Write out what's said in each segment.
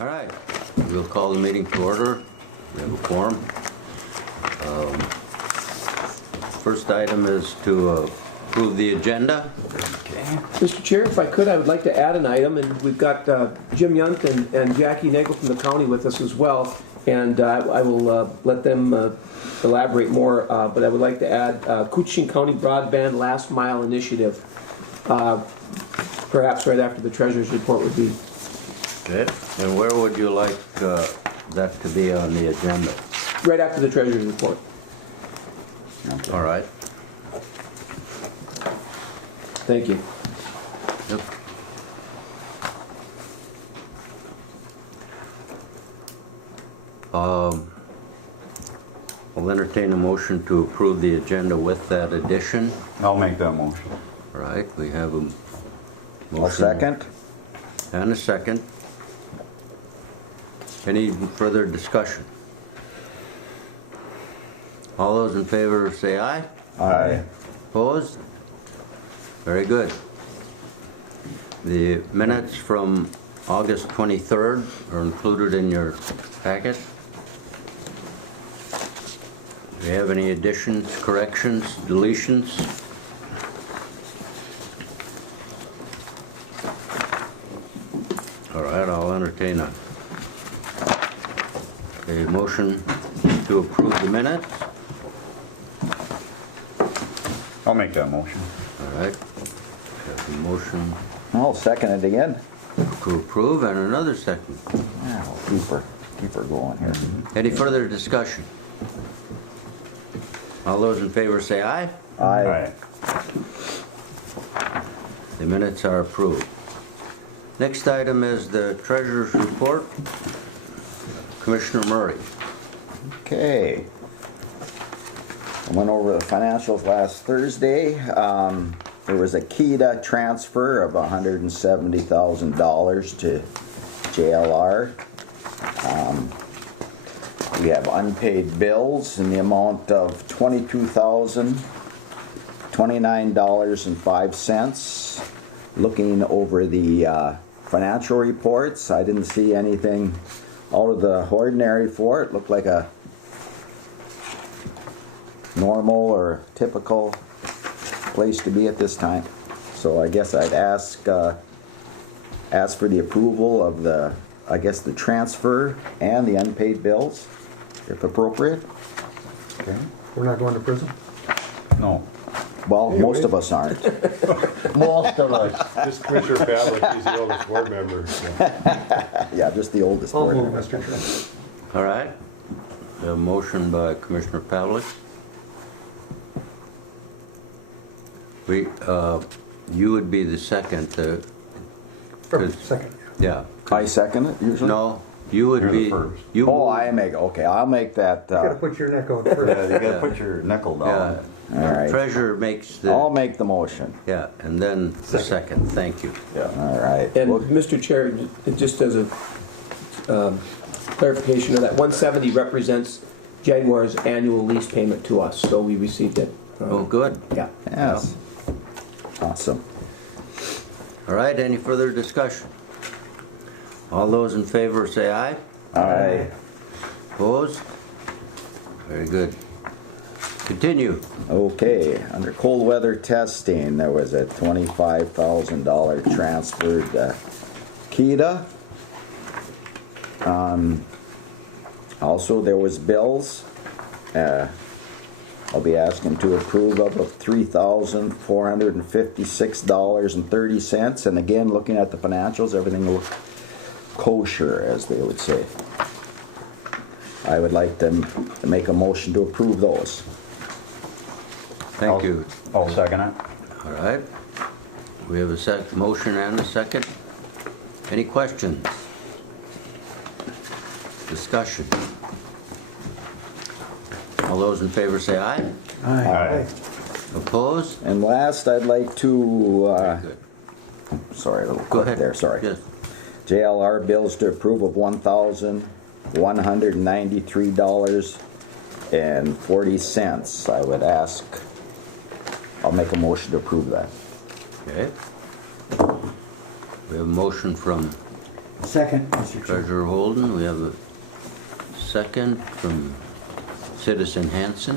All right, we'll call the meeting to order. We have a quorum. First item is to approve the agenda. Okay. Mr. Chair, if I could, I would like to add an item, and we've got Jim Yunt and Jackie Nagel from the county with us as well, and I will let them elaborate more, but I would like to add Koochiching County Broadband Last Mile Initiative, perhaps right after the Treasurer's report would be. Good. And where would you like that to be on the agenda? Right after the Treasurer's report. Okay. All right. Thank you. Yep. I'll entertain a motion to approve the agenda with that addition. I'll make that motion. All right, we have a motion. I'll second. And a second. Any further discussion? All those in favor say aye. Aye. Opposed? Very good. The minutes from August 23rd are included in your packet. Do you have any additions, corrections, deletions? All right, I'll entertain a motion to approve the minutes. I'll make that motion. All right. Have a motion I'll second it again. to approve and another second. Yeah, we'll keep her going here. Any further discussion? All those in favor say aye. Aye. The minutes are approved. Next item is the Treasurer's report. Commissioner Murray. Okay. I went over the financials last Thursday. There was a KEDA transfer of $170,000 to JLR. We have unpaid bills in the amount of $22,029.05. Looking over the financial reports, I didn't see anything out of the ordinary for it. Looked like a normal or typical place to be at this time. So I guess I'd ask for the approval of the transfer and the unpaid bills, if appropriate. Okay. We're not going to prison? No. Well, most of us aren't. Most of us. Just Commissioner Pavlik, he's the oldest board member. So. Yeah, just the oldest I'll board move, member. Mr. Chair. All right. A motion by Commissioner Pavlik. You would be the second. Second. Yeah. I second it usually. No, you would You're be. the first. You Oh, would- I make okay. I'll make that. You gotta put your neck out first. Yeah, you gotta put your nickel Yeah. down. All right. Treasurer makes the. I'll make the motion. Yeah, and then the second. Thank you. Yeah. All right. And Well, Mr. Chair, just as a clarification of that, 170 represents Jaguar's annual lease payment to us, so we received it. Oh, good. Yeah. yes. Awesome. All right. Any further discussion? All those in favor say aye. Aye. Opposed? Very good. Continue. Okay, under cold weather testing, there was a $25,000 transfer to KEDA. Also, there was bills. I'll be asking to approve of $3,456.30. And again, looking at the financials, everything looked kosher, as they would say. I would like to make a motion to approve those. Thank you. I'll second it. All right. We have a motion and a second. Any questions? Discussion. All those in favor say aye. Aye. Opposed? And last, I'd like to, Very good. sorry, a little Go quick ahead. there, sorry. Yes. JLR bills to approve of $1,193.40. I would ask, I'll make a motion to approve that. Okay. We have a motion from Second, Mr. Chair. Treasurer Holden, we have a second from Citizen Hanson.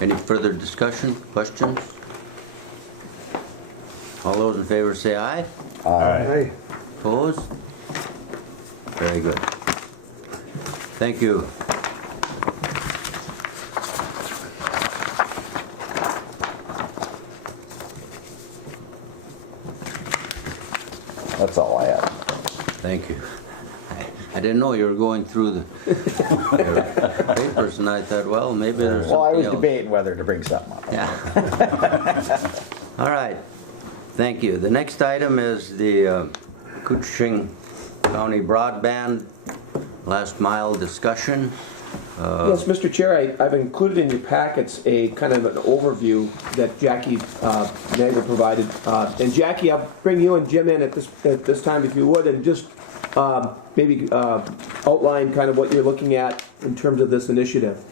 Any further discussion, questions? All those in favor say aye. Aye. Opposed? Very good. Thank you. That's all I have. Thank you. I didn't know you were going through the papers, and I thought, well, maybe there's Well, I was something else. debating whether to bring something up. Yeah. All right. Thank you. The next item is the Koochiching County broadband last mile discussion. Yes, Mr. Chair, I've included in your packets a kind of an overview that Jackie Nagel provided. And Jackie, I'll bring you and Jim in at this time if you would, and just maybe outline kind of what you're looking at in terms of this initiative.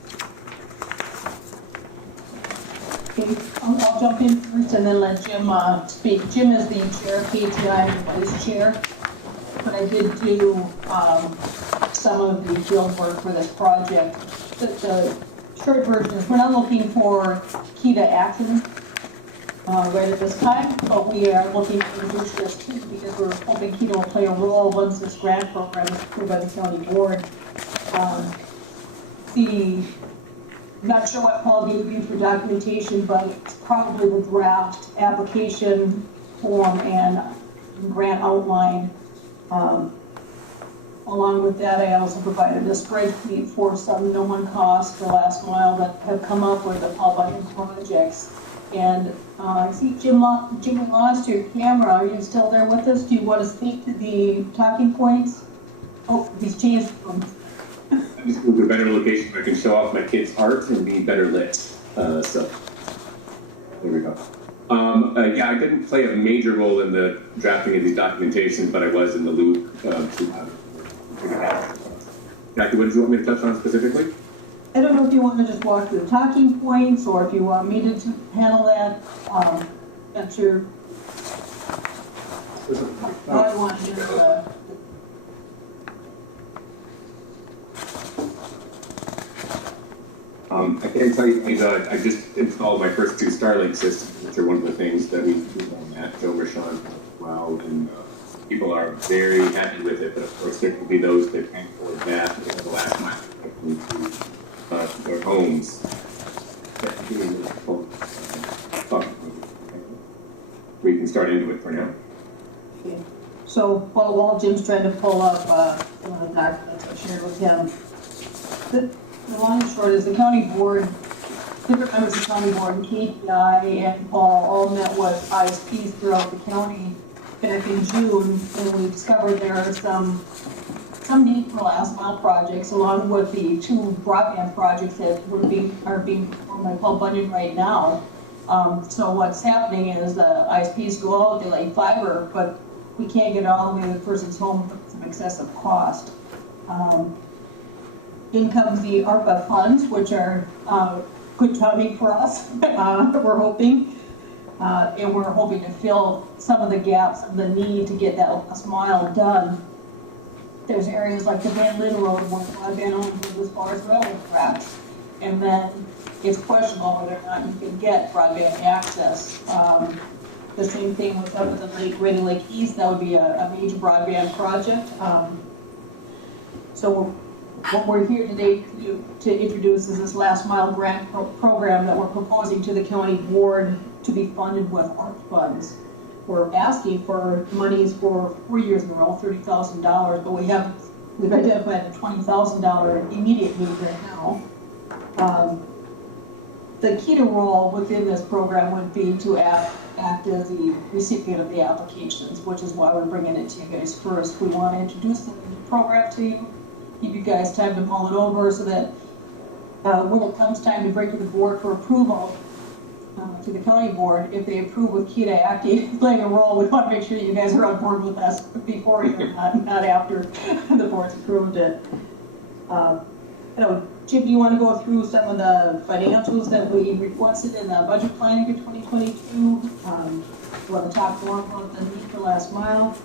Okay, I'll jump in first and then let Jim speak. Jim is the chair of KTI and vice chair, but I did do some of the field work for this project. The short version is we're not looking for key to action right at this time, but we are looking to introduce this too because we're hoping KETA will play a role once this grant program is approved by the county board. I'm not sure what Paul gave you for documentation, but it's probably the draft application form and grant outline. Along with that, I also provided a spreadsheet for some known costs for last mile that have come up with the Paul Bunyan projects. And I see Jim, we lost your camera. Are you still there with us? Do you want to speak to the talking points? Oh, he's changed them. I just moved to a better location where I can show off my kids' art and be better lit. So, there we go. Yeah, I didn't play a major role in the drafting of these documentations, but I was in the loop to figure out. Jackie, what did you want me to touch on specifically? I don't know if you want to just walk through the talking points or if you want me to handle that. Not sure. What I want to do I can tell you, I just installed my first 2 Starlink systems, which are one of the things that we do on that. Joe Rashawn as well, and people are very happy with it. But of course, there will be those that can't afford that because the last mile to their homes. We can start into it for now. Okay. So while Jim's trying to pull up one of the documents I shared with him, the long and short is the county board, different members of the county board, and KPI and Paul all met with ISPs throughout the county back in June, and we discovered there are some need for last mile projects along with the 2 broadband projects that are being performed by Paul Bunyan right now. So what's happening is the ISPs go out, they lay fiber, but we can't get all the way to the person's home with some excessive cost. In comes the ARPA funds, which are good timing for us, we're hoping. And we're hoping to fill some of the gaps of the need to get that last mile done. There's areas like the Van Lynn Road where broadband only goes as far as railroad tracks. And then it's questionable whether or not you can get broadband access. The same thing with up at the Greater Lake East, that would be a major broadband project. So what we're here today to introduce is this last mile grant program that we're proposing to the county board to be funded with ARP funds. We're asking for monies for 4 years in a row, $30,000, but we've identified a $20,000 immediate need right now. The KETA role within this program would be to act as the recipient of the applications, which is why we're bringing it to you guys first. We want to introduce the program to you, give you guys time to mull it over so that when it comes time to bring to the board for approval, to the county board, if they approve with KETA acting, playing a role, we want to make sure that you guys are on board with us before, not after the board's approved it. Jim, do you want to go through some of the financials that we requested in the budget planning for 2022? You want to talk more about the need for last mile?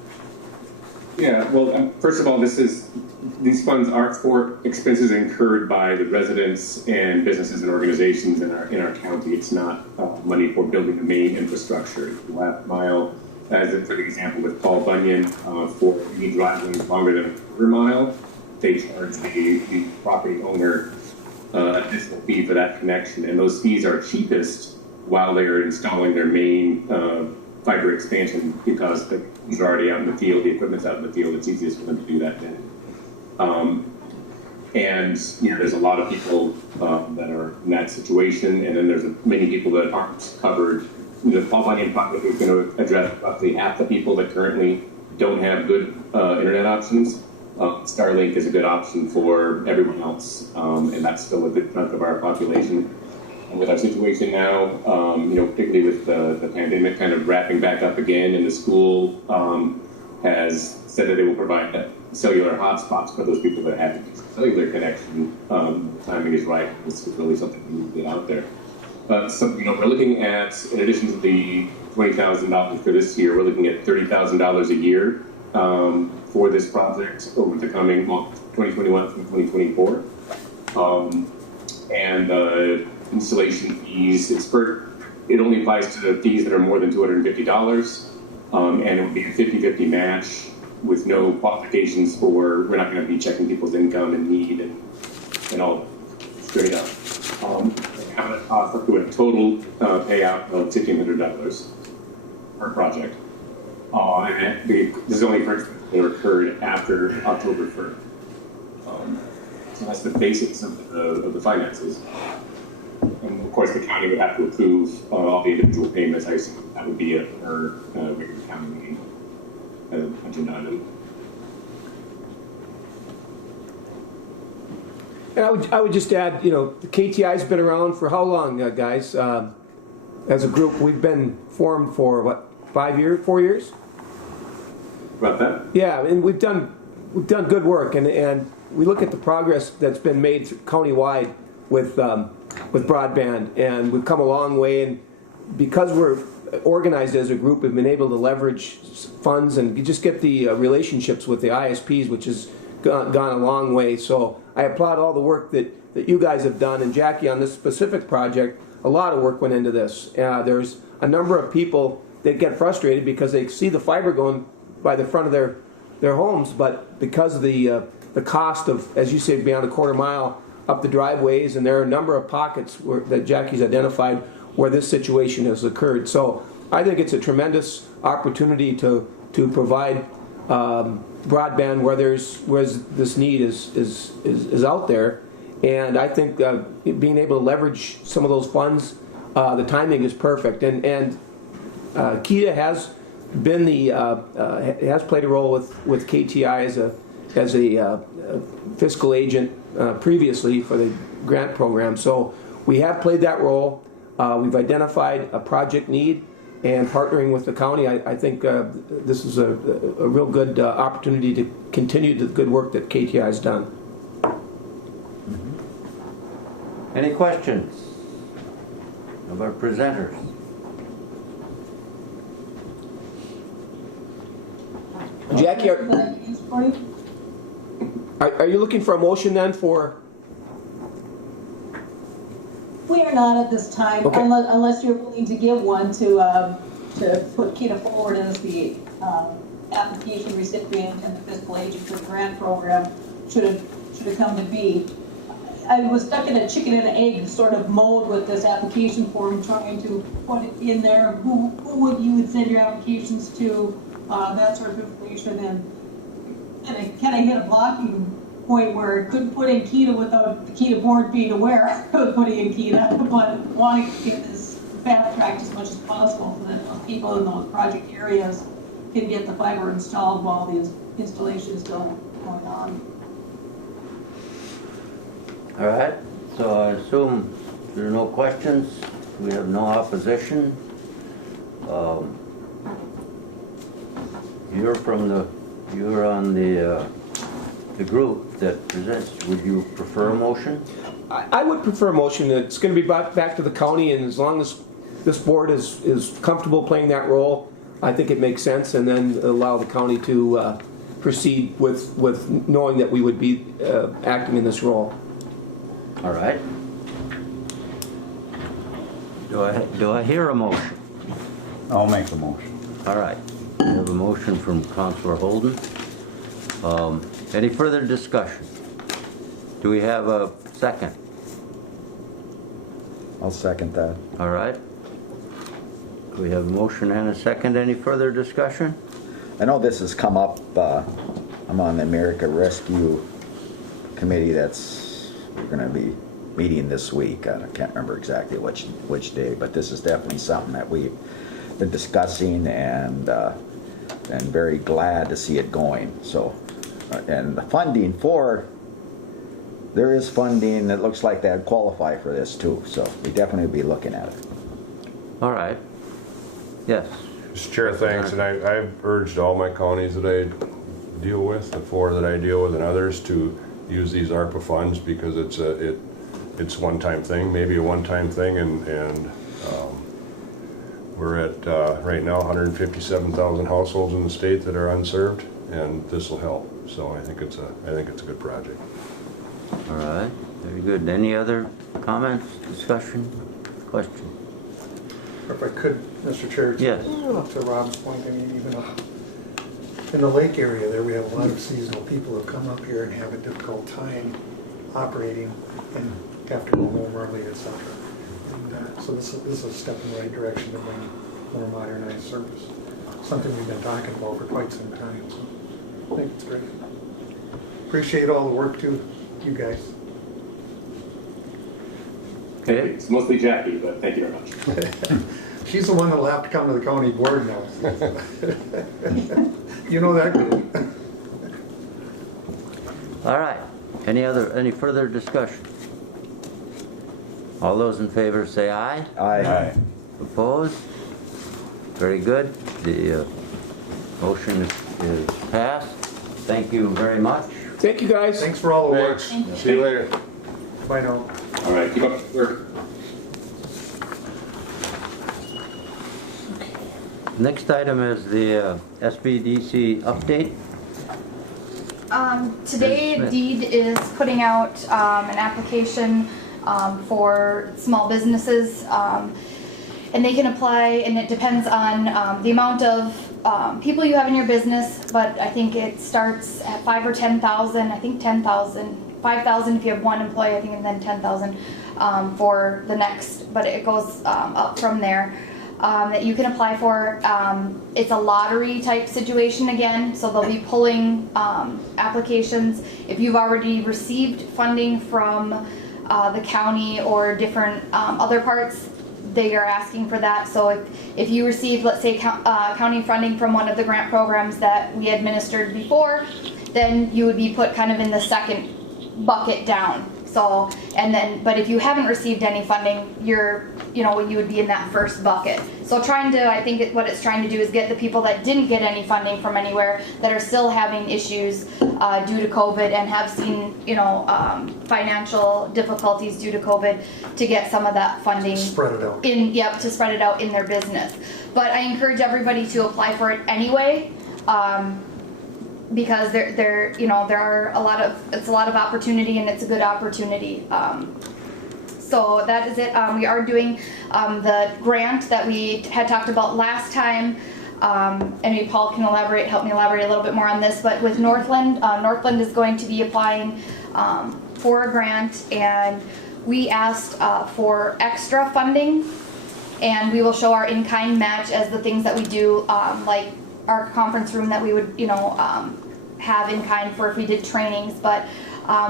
Yeah, well, first of all, these funds are for expenses incurred by the residents and businesses and organizations in our county. It's not money for building the main infrastructure. Last mile, as for the example with Paul Bunyan, for any driveways longer than a quarter mile, they charge the property owner additional fee for that connection, and those fees are cheapest while they're installing their main fiber expansion, because these are already out in the field, the equipment's out in the field, it's easiest for them to do that then. And there's a lot of people that are in that situation, and then there's many people that aren't covered. The Paul Bunyan project is going to address roughly half the people that currently don't have good internet options. Starlink is a good option for everyone else, and that's still a good chunk of our population. And with our situation now, particularly with the pandemic kind of wrapping back up again, and the school has said that they will provide cellular hotspots for those people that have a cellular connection. Timing is right. This is really something we need to get out there. So, we're looking at, in addition to the $20,000 for this year, we're looking at $30,000 a year for this project over the coming 2021 through 2024. And installation fees, it only applies to fees that are more than $250, and it would be a 50-50 match with no qualifications for, we're not going to be checking people's income and need and all straight up. Have it cost up to a total payout of $1,500 per project. And this is only for expenses that occurred after October 1st. So that's the basics of the finances. And of course, the county would have to approve all the individual payments. I assume that would be at her regular county meeting as an agenda item. And I would just add, the KTI's been around for how long, guys? As a group, we've been formed for 4 years? About that? Yeah, and we've done good work, and we look at the progress that's been made countywide with broadband, and we've come a long way. And because we're organized as a group, we've been able to leverage funds and just get the relationships with the ISPs, which has gone a long way. So I applaud all the work that you guys have done, and Jackie, on this specific project, a lot of work went into this. There's a number of people that get frustrated because they see the fiber going by the front of their homes, but because of the cost of, as you say, beyond a quarter mile up the driveways, and there are a number of pockets that Jackie's identified where this situation has occurred. So I think it's a tremendous opportunity to provide broadband where this need is out there, and I think being able to leverage some of those funds, the timing is perfect, and KEDA has been has played a role with KTI as a fiscal agent previously for the grant program. So we have played that role. We've identified a project need, and partnering with the county, I think this is a real good opportunity to continue the good work that KTI has done. Any questions of our presenters? Jackie, are you looking for a motion then for? We are not at this time, Okay. unless you're willing to give one to put KEDA forward as the application recipient and the fiscal agent for the grant program should have come to be. I was stuck in a chicken and egg sort of mode with this application form, trying to put it in there. Who would you send your applications to? That sort of information, and I kind of hit a blocking point where I couldn't put in KEDA without the KEDA board being aware of putting in KEDA, but wanting to get this fast-tracked as much as possible so that people in those project areas can get the fiber installed while the installation is still going on. All right, so I assume there are no questions. We have no opposition. You're on the the group that presents, would you prefer a motion? I would prefer a motion. It's going to be brought back to the county, and as long as this board is comfortable playing that role, I think it makes sense, and then allow the county to proceed with knowing that we would be acting in this role. All right. Do I hear a motion? I'll make the motion. All right. We have a motion from Councilor Holden. Any further discussion? Do we have a second? I'll second that. All right. We have a motion and a second. Any further discussion? I know this has come up, I'm on the America Rescue Committee we're gonna be meeting this week. I can't remember exactly which day, but this is definitely something that we've been discussing, and very glad to see it going. So, and the funding there is funding that looks like they'd qualify for this too, so we definitely be looking at it. All right. Yes. Mr. Chair, thanks, and I've urged all my counties that I deal with, the 4 that I deal with and others, to use these ARPA funds, because it's a one-time thing, maybe a one-time thing, and we're at right now 157,000 households in the state that are unserved, and this will help. So I think it's a good project. All right. Very good. Any other comments, discussion, question? If I could, Mr. Chair, Yes. to Rob's point, I mean, even up in the lake area there, we have a lot of seasonal people who come up here and have a difficult time operating and have to go home early, et cetera. And so this is a step in the right direction to bring more modernized service. Something we've been talking about for quite some time, so I think it's great. Appreciate all the work too, you guys. Okay. It's mostly Jackie, but thank you very much. She's the one that'll have to come to the county board now. You know that group. All right. Any further discussion? All those in favor say aye. Aye. Opposed? Very good. The motion is passed. Thank you very much. Thank you, guys. Thanks for all the work. Thanks. See you later. Bye now. All right, keep up the work. Next item is the SBDC update. Today, Smith. Deed is putting out an application for small businesses, and they can apply, and it depends on the amount of people you have in your business, but I think it starts at 5 or 10,000, I think 10,000, 5,000 if you have one employee, I think, and then 10,000 for the next, but it goes up from there. That you can apply for. It's a lottery type situation again, so they'll be pulling applications. If you've already received funding from the county or different other parts, they are asking for that. So if you received, let's say, county funding from one of the grant programs that we administered before, then you would be put kind of in the second bucket down. So, and then, but if you haven't received any funding, you would be in that first bucket. So I think what it's trying to do is get the people that didn't get any funding from anywhere, that are still having issues due to COVID and have seen, financial difficulties due to COVID, to get some of that funding. Spread it out. To spread it out in their business. But I encourage everybody to apply for it anyway. Because there are it's a lot of opportunity, and it's a good opportunity. So that is it. We are doing the grant that we had talked about last time, and maybe Paul can help me elaborate a little bit more on this. But with Northland, Northland is going to be applying for a grant, and we asked for extra funding, and we will show our in-kind match as the things that we do, like our conference room that we would, have in kind for if we did trainings. But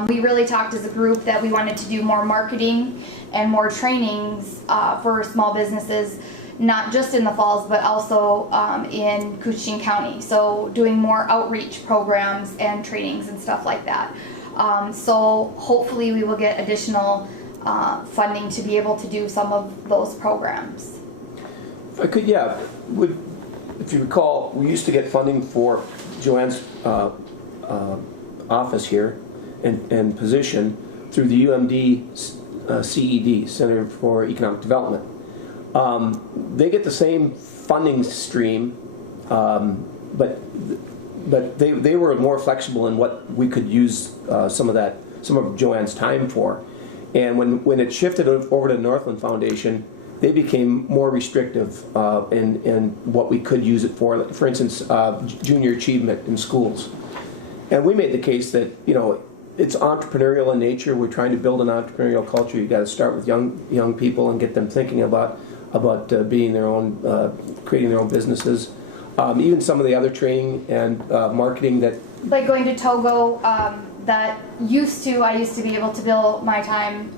we really talked as a group that we wanted to do more marketing and more trainings for small businesses, not just in the falls, but also in Koochiching County. So doing more outreach programs and trainings and stuff like that. So hopefully we will get additional funding to be able to do some of those programs. If I could, if you recall, we used to get funding for Joanne's office here and position through the UMD CED, Center for Economic Development. They get the same funding stream, but they were more flexible in what we could use some of Joanne's time for. And when it shifted over to the Northland Foundation, they became more restrictive in what we could use it for. For instance, junior achievement in schools. And we made the case that, you know, it's entrepreneurial in nature. We're trying to build an entrepreneurial culture. You got to start with young people and get them thinking about being their own, creating their own businesses. Even some of the other training and marketing that, like going to Togo, that I used to be able to bill my time,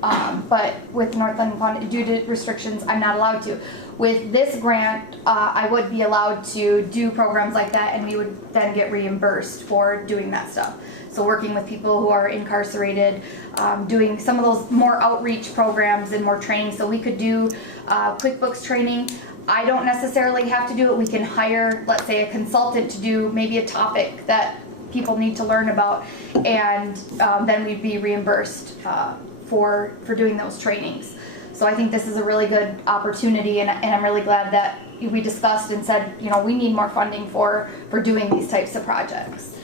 but with Northland Fund, due to restrictions, I'm not allowed to. With this grant, I would be allowed to do programs like that, and we would then get reimbursed for doing that stuff. So working with people who are incarcerated, doing some of those more outreach programs and more training. So we could do QuickBooks training. I don't necessarily have to do it. We can hire, let's say, a consultant to do maybe a topic that people need to learn about, and then we'd be reimbursed for doing those trainings. So I think this is a really good opportunity, and I'm really glad that we discussed and said, you know, we need more funding for doing these types of projects.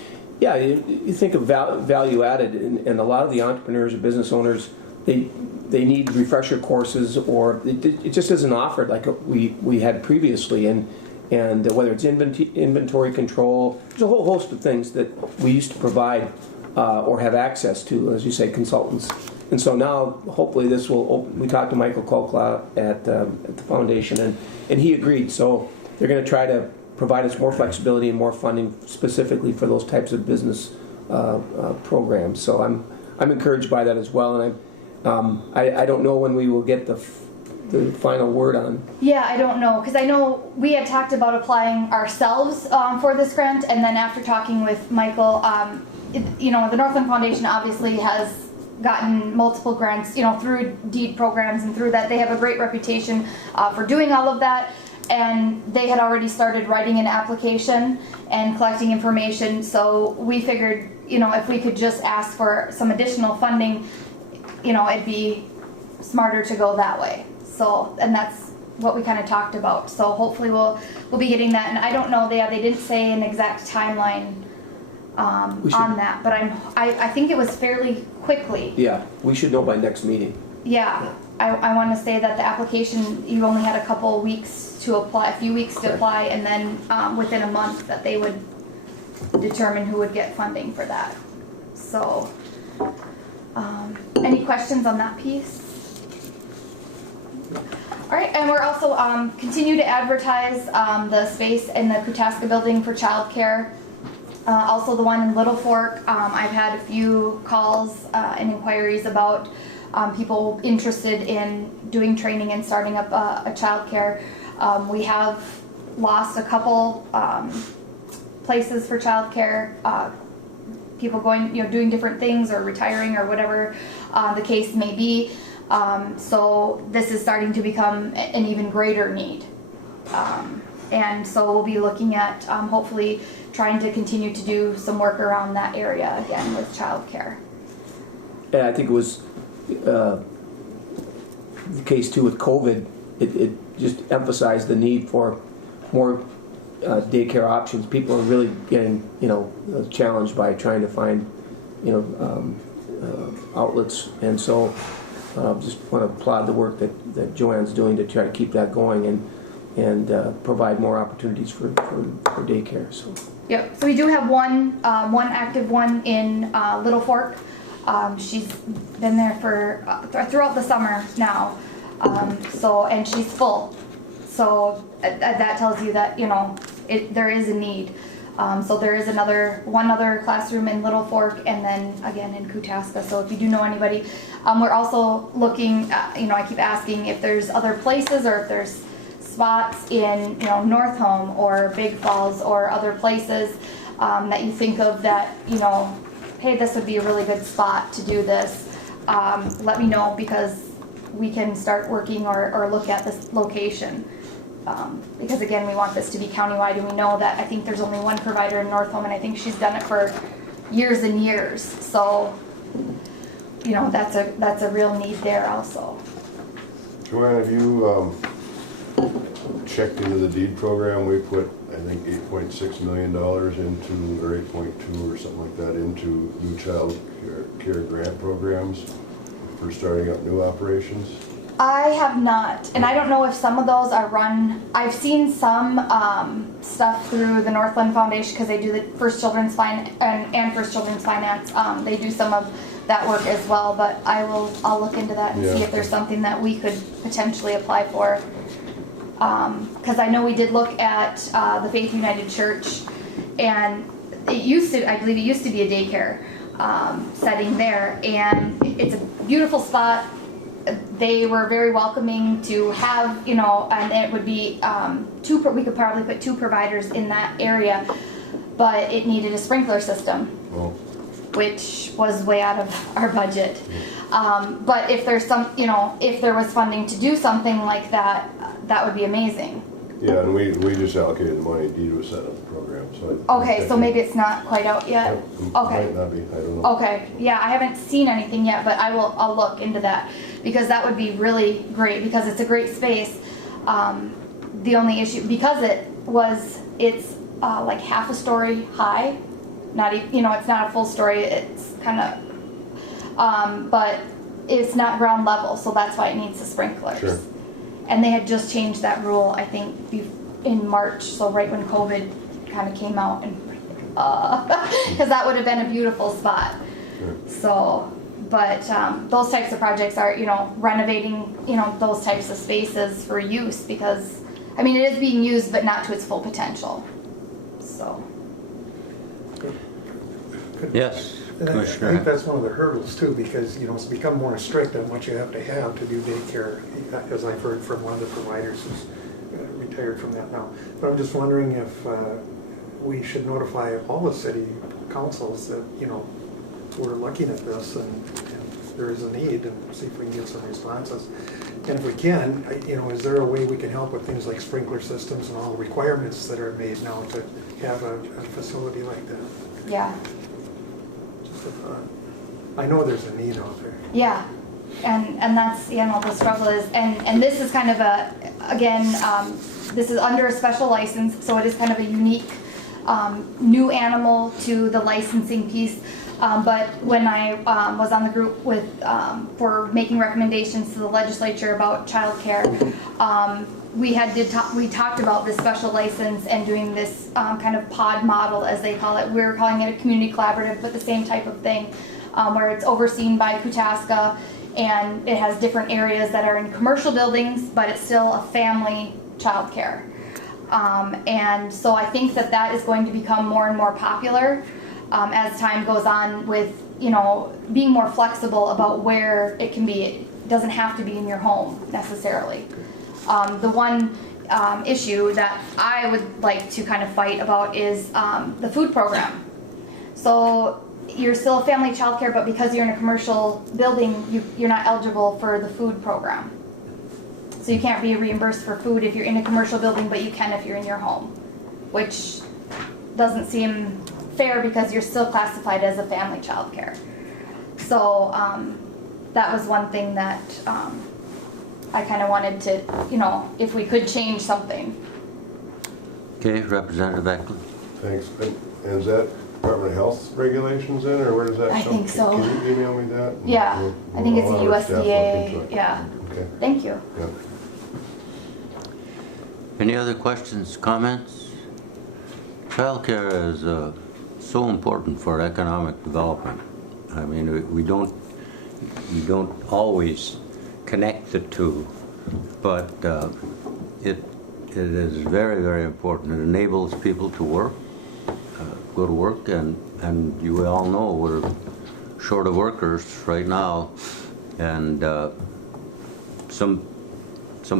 yeah, you think of value added, and a lot of the entrepreneurs or business owners, they need refresher courses, or it just isn't offered like we had previously, and whether it's inventory control, there's a whole host of things that we used to provide or have access to, as you say, consultants. And so now, hopefully, this will open. We talked to Michael Kolkla at the foundation, and he agreed. So they're going to try to provide us more flexibility and more funding specifically for those types of business programs. So I'm encouraged by that as well, and I don't know when we will get the final word on. Yeah, I don't know, because I know we had talked about applying ourselves for this grant, and then after talking with Michael, you know, the Northland Foundation obviously has gotten multiple grants, you know, through deed programs, and through that they have a great reputation for doing all of that, and they had already started writing an application and collecting information. So we figured, you know, if we could just ask for some additional funding, you know, it'd be smarter to go that way. So, and that's what we kind of talked about. So hopefully we'll be getting that. And I don't know, they didn't say an exact timeline on that, but I think it was fairly quickly. Yeah, we should know by next meeting. Yeah, I want to say that the application, you only had a couple weeks to apply, a few weeks to apply, and then within a month that they would determine who would get funding for that. So, any questions on that piece? All right, and we're also continue to advertise the space in the Koochiching building for childcare. Also the one in Little Fork. I've had a few calls and inquiries about people interested in doing training and starting up a childcare. We have lost a couple places for childcare. People going, you know, doing different things or retiring or whatever the case may be. So this is starting to become an even greater need. And so we'll be looking at hopefully trying to continue to do some work around that area again with childcare. And I think it was the case too with COVID. It just emphasized the need for more daycare options. People are really getting, you know, challenged by trying to find, you know, outlets. And so just want to applaud the work that Joanne's doing to try to keep that going and provide more opportunities for daycare. So. Yep. So we do have one active one in Little Fork. She's been there for throughout the summer now. So, and she's full. So that tells you that, you know, there is a need. So there is one other classroom in Little Fork, and then again in Koochiching. So if you do know anybody, we're also looking. You know, I keep asking if there's other places or if there's spots in, you know, North Home or Big Falls or other places that you think of that, you know, hey, this would be a really good spot to do this. Let me know, because we can start working or look at this location. Because again, we want this to be countywide, and we know that I think there's only one provider in North Home, and I think she's done it for years and years. So, you know, that's a real need there also. Joanne, have you checked into the deed program? We put, I think, $8.6 million into, or 8.2 or something like that, into new child care grant programs for starting up new operations. I have not, and I don't know if some of those are run. I've seen some stuff through the Northland Foundation because they do the First Children's and First Children's Finance. They do some of that work as well, but I'll look into that and see if there's something that we could potentially apply for. Because I know we did look at the Faith United Church, and I believe it used to be a daycare setting there, and it's a beautiful spot. They were very welcoming to have, you know, and it would be we could probably put 2 providers in that area, but it needed a sprinkler system, which was way out of our budget. But if there's if there was funding to do something like that, that would be amazing. Yeah, and we just allocated the money. Deed was set up the program. So Okay, so maybe it's not quite out yet. Okay. Might not be. I don't know. Okay, yeah, I haven't seen anything yet, but I'll look into that because that would be really great because it's a great space. The only issue, because it's like half a story high, not even, you know, it's not a full story. It's kind of, but it's not ground level, so that's why it needs the sprinklers. Sure. And they had just changed that rule, I think, in March, so right when COVID kind of came out, and because that would have been a beautiful spot. Sure. So, but those types of projects are, you know, renovating, you know, those types of spaces for use because, I mean, it is being used, but not to its full potential. So. Yes, And I Commissioner. think that's one of the hurdles too, because, you know, it's become more strict on what you have to do daycare, as I've heard from one of the providers who's retired from that now. But I'm just wondering if we should notify all the city councils that, you know, we're looking at this and there is a need, and see if we can get some responses. And if we can, you know, is there a way we can help with things like sprinkler systems and all the requirements that are made now to have a facility like that? Yeah. I know there's a need out there. Yeah, and that's, you know, the struggle is, and this is kind of a, again, this is under a special license, so it is kind of a unique new animal to the licensing piece. But when I was on the group with for making recommendations to the legislature about childcare, we talked about this special license and doing this kind of pod model, as they call it. We're calling it a community collaborative, but the same type of thing, where it's overseen by Koochiching, and it has different areas that are in commercial buildings, but it's still a family childcare. And so I think that is going to become more and more popular as time goes on, with, you know, being more flexible about where it can be. It doesn't have to be in your home necessarily. The one issue that I would like to kind of fight about is the food program. So you're still a family childcare, but because you're in a commercial building, you're not eligible for the food program. So you can't be reimbursed for food if you're in a commercial building, but you can if you're in your home, which doesn't seem fair because you're still classified as a family childcare. So that was one thing that I kind of wanted to, you know, if we could change something. Okay, Representative Eklund. Thanks. And is that Department of Health regulations in, or where does that come? I think so. Can you email me that? Yeah, I think it's a I'll have our staff look into USDA. it. Yeah. Okay. Thank you. Yeah. Any other questions, comments? Childcare is so important for economic development. I mean, we don't always connect the two, but it is very, very important. It enables people to work, go to work, and you all know we're short of workers right now, and some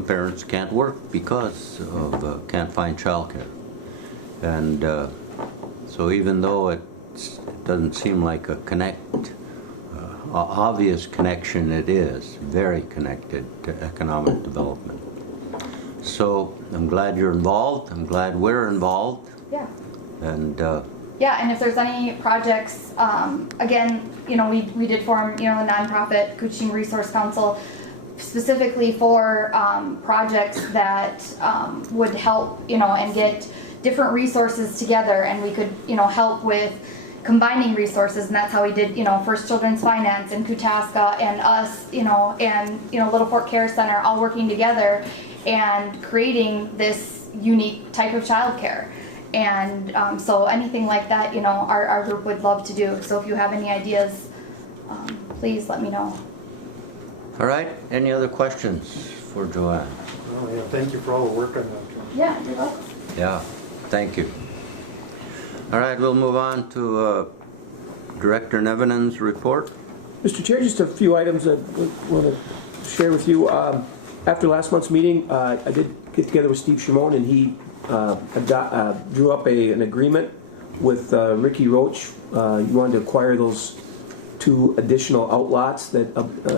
parents can't work because of can't find childcare, and so even though it doesn't seem like a obvious connection, it is very connected to economic development. So I'm glad you're involved. I'm glad we're involved. Yeah. And yeah, and if there's any projects, again, we did form, the nonprofit Koochiching Resource Council specifically for projects that would help, and get different resources together, and we could, help with combining resources, and that's how we did, First Children's Finance and Kootaska and us, and Little Fork Care Center all working together and creating this unique type of childcare. And so anything like that, our group would love to do. So if you have any ideas, please let me know. All right, any other questions for Joanne? Oh, yeah, thank you for all the work on that. Yeah, you're welcome. Yeah, thank you. All right, we'll move on to Director Nevinen's report. Mr. Chair, just a few items I want to share with you. After last month's meeting, I did get together with Steve Shimon, and he drew up an agreement with Ricky Roach. He wanted to acquire those 2 additional outlots that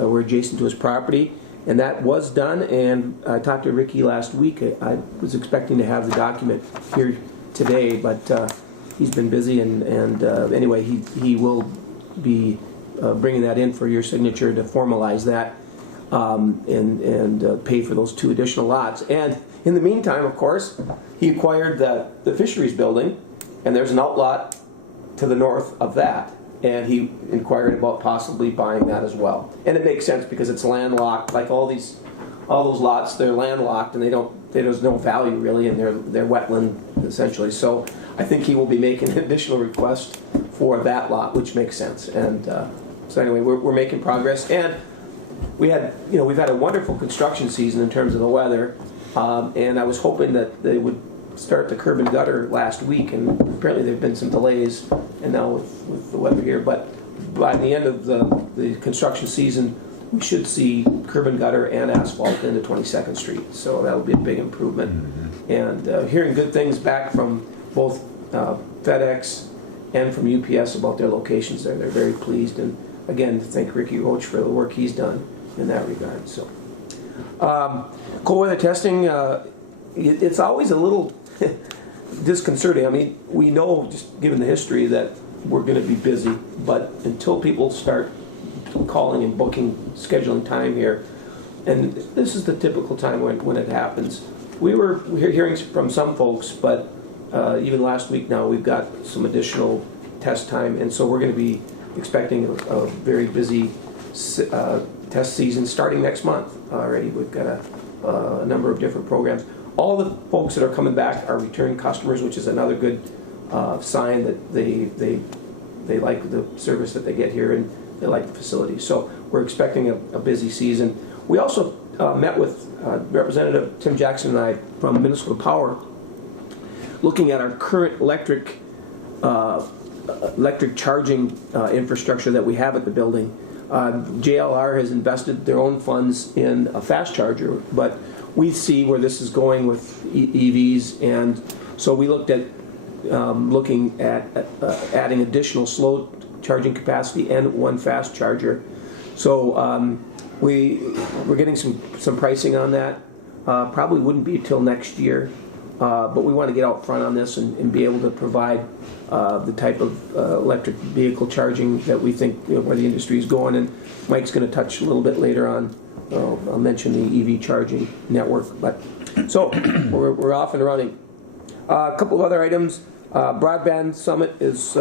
were adjacent to his property, and that was done. And I talked to Ricky last week. I was expecting to have the document here today, but he's been busy, and anyway, he will be bringing that in for your signature to formalize that and pay for those 2 additional lots. And in the meantime, of course, he acquired the fisheries building, and there's an outlot to the north of that, and he inquired about possibly buying that as well. And it makes sense because it's landlocked, like all those lots, they're landlocked, and there's no value really, and they're wetland essentially. So I think he will be making an additional request for that lot, which makes sense. And so anyway, we're making progress, and we've had a wonderful construction season in terms of the weather, and I was hoping that they would start the curb and gutter last week, and apparently there have been some delays, and now with the weather here. But by the end of the construction season, we should see curb and gutter and asphalt into 22nd Street, so that'll be a big improvement. And hearing good things back from both FedEx and from UPS about their locations there. They're very pleased, and again, thank Ricky Roach for the work he's done in that regard. So, cold weather testing, it's always a little disconcerting. I mean, we know, just given the history, that we're going to be busy, but until people start calling and booking, scheduling time here, and this is the typical time when it happens. We're hearing from some folks, but even last week now we've got some additional test time, and so we're going to be expecting a very busy test season starting next month already. We've got a number of different programs. All the folks that are coming back are returning customers, which is another good sign that they like the service that they get here and they like the facility. So we're expecting a busy season. We also met with Representative Tim Jackson and I from Minnesota Power, looking at our current electric charging infrastructure that we have at the building. JLR has invested their own funds in a fast charger, but we see where this is going with EVs, and so we looked at looking at adding additional slow charging capacity and one fast charger. So we're getting some pricing on that. Probably wouldn't be till next year, but we want to get out front on this and be able to provide the type of electric vehicle charging that we think, where the industry is going. And Mike's going to touch a little bit later on. I'll mention the EV charging network. But so we're off and running. A couple of other items. Broadband Summit is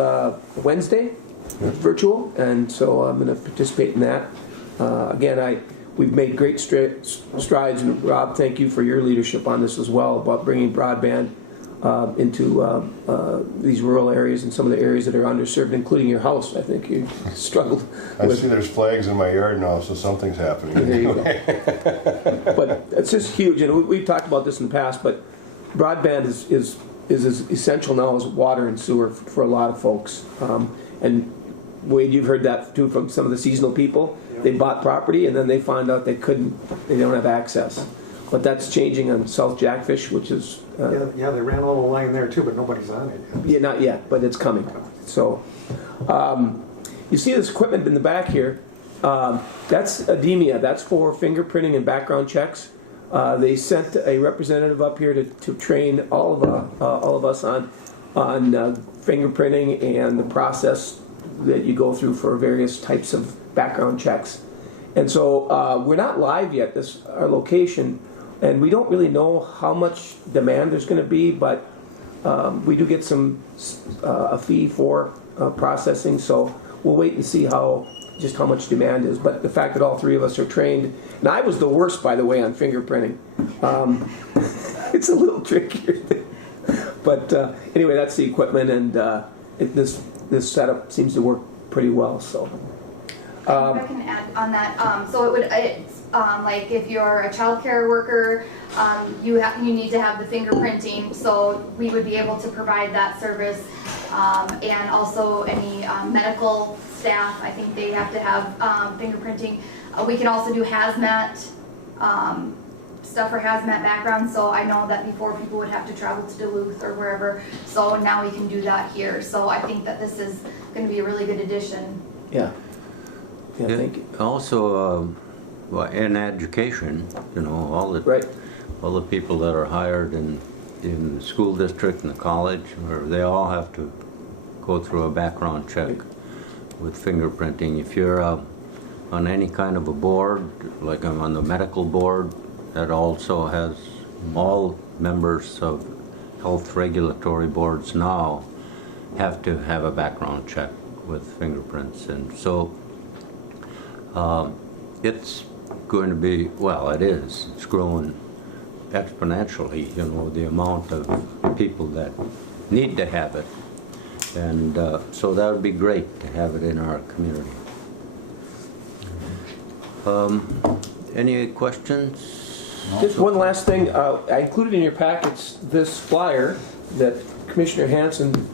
Wednesday, virtual, and so I'm going to participate in that. Again, we've made great strides, and Rob, thank you for your leadership on this as well, about bringing broadband into these rural areas and some of the areas that are underserved, including your house. I think you struggled I see there's flags in my yard now, so something's happening. There you go. But it's just huge, and we've talked about this in the past, but broadband is as essential now as water and sewer for a lot of folks. And Wade, you've heard that too from some of the seasonal people. They bought property and then they found out they don't have access. But that's changing on South Jackfish, which is... yeah, they ran a little line there too, but nobody's on it yet. Yeah, not yet, but it's coming. So, you see this equipment in the back here. That's Ademia. That's for fingerprinting and background checks. They sent a representative up here to train all of us on on fingerprinting and the process that you go through for various types of background checks. And so we're not live yet, our location, and we don't really know how much demand there's going to be, but we do get a fee for processing, so we'll wait and see just how much demand is. But the fact that all three of us are trained, and I was the worst, by the way, on fingerprinting. It's a little trickier. But anyway, that's the equipment, and this setup seems to work pretty well. So. If I can add on that, so it's like if you're a child care worker, you need to have the fingerprinting, so we would be able to provide that service, and also any medical staff, I think they have to have fingerprinting. We can also do hazmat stuff for hazmat background, so I know that before people would have to travel to Duluth or wherever, so now we can do that here. So I think that this is going to be a really good addition. Yeah. Yeah, thank you. Also, in education, all the people that are hired in the school district and the college, they all have to go through a background check with fingerprinting. If you're on any kind of a board, like I'm on the medical board, that also has all members of health regulatory boards now have to have a background check with fingerprints, and so it's going to be, it's growing exponentially, the amount of people that need to have it. And so that would be great to have it in our community. Any questions? Just one last thing. I included in your packets this flyer that Commissioner Hanson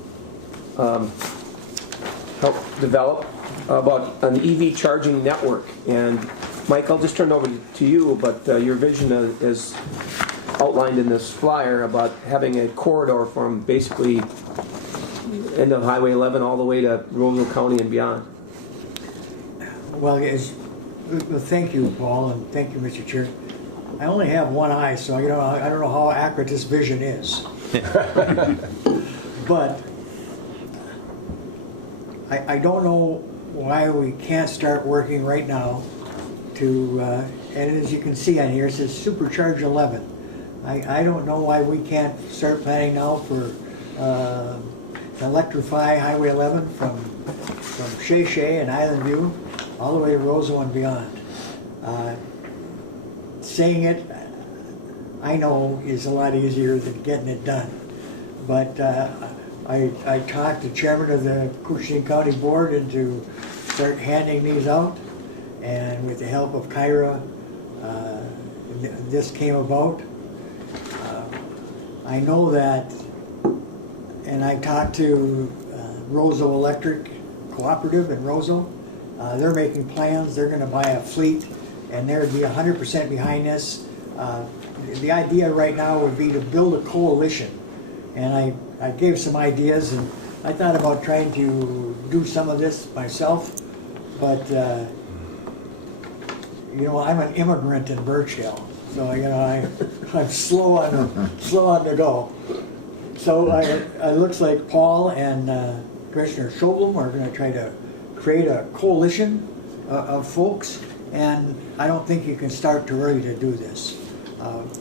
helped develop about an EV charging network. And Mike, I'll just turn it over to you, but your vision is outlined in this flyer about having a corridor from basically end of Highway 11 all the way to Roseville County and beyond. Well, thank you, Paul, and thank you, Mr. Chair. I only have one eye, so I don't know how accurate this vision is. But I don't know why we can't start working right now to, and as you can see on here, it says Supercharge 11. I don't know why we can't start planning now for electrify Highway 11 from Shea and Island View all the way to Roseville and beyond. Saying it, I know, is a lot easier than getting it done. But I talked the chairman of the Koochiching County Board into start handing these out, and with the help of Kyra, this came about. I know that, and I talked to Roseville Electric Cooperative in Roseville. They're making plans. They're going to buy a fleet, and they'd be 100% behind this. The idea right now would be to build a coalition, and I gave some ideas, and I thought about trying to do some of this myself, but I'm an immigrant in Birchdale, so I'm slow on the go. So it looks like Paul and Commissioner Schoblum are going to try to create a coalition of folks, and I don't think you can start too early to do this.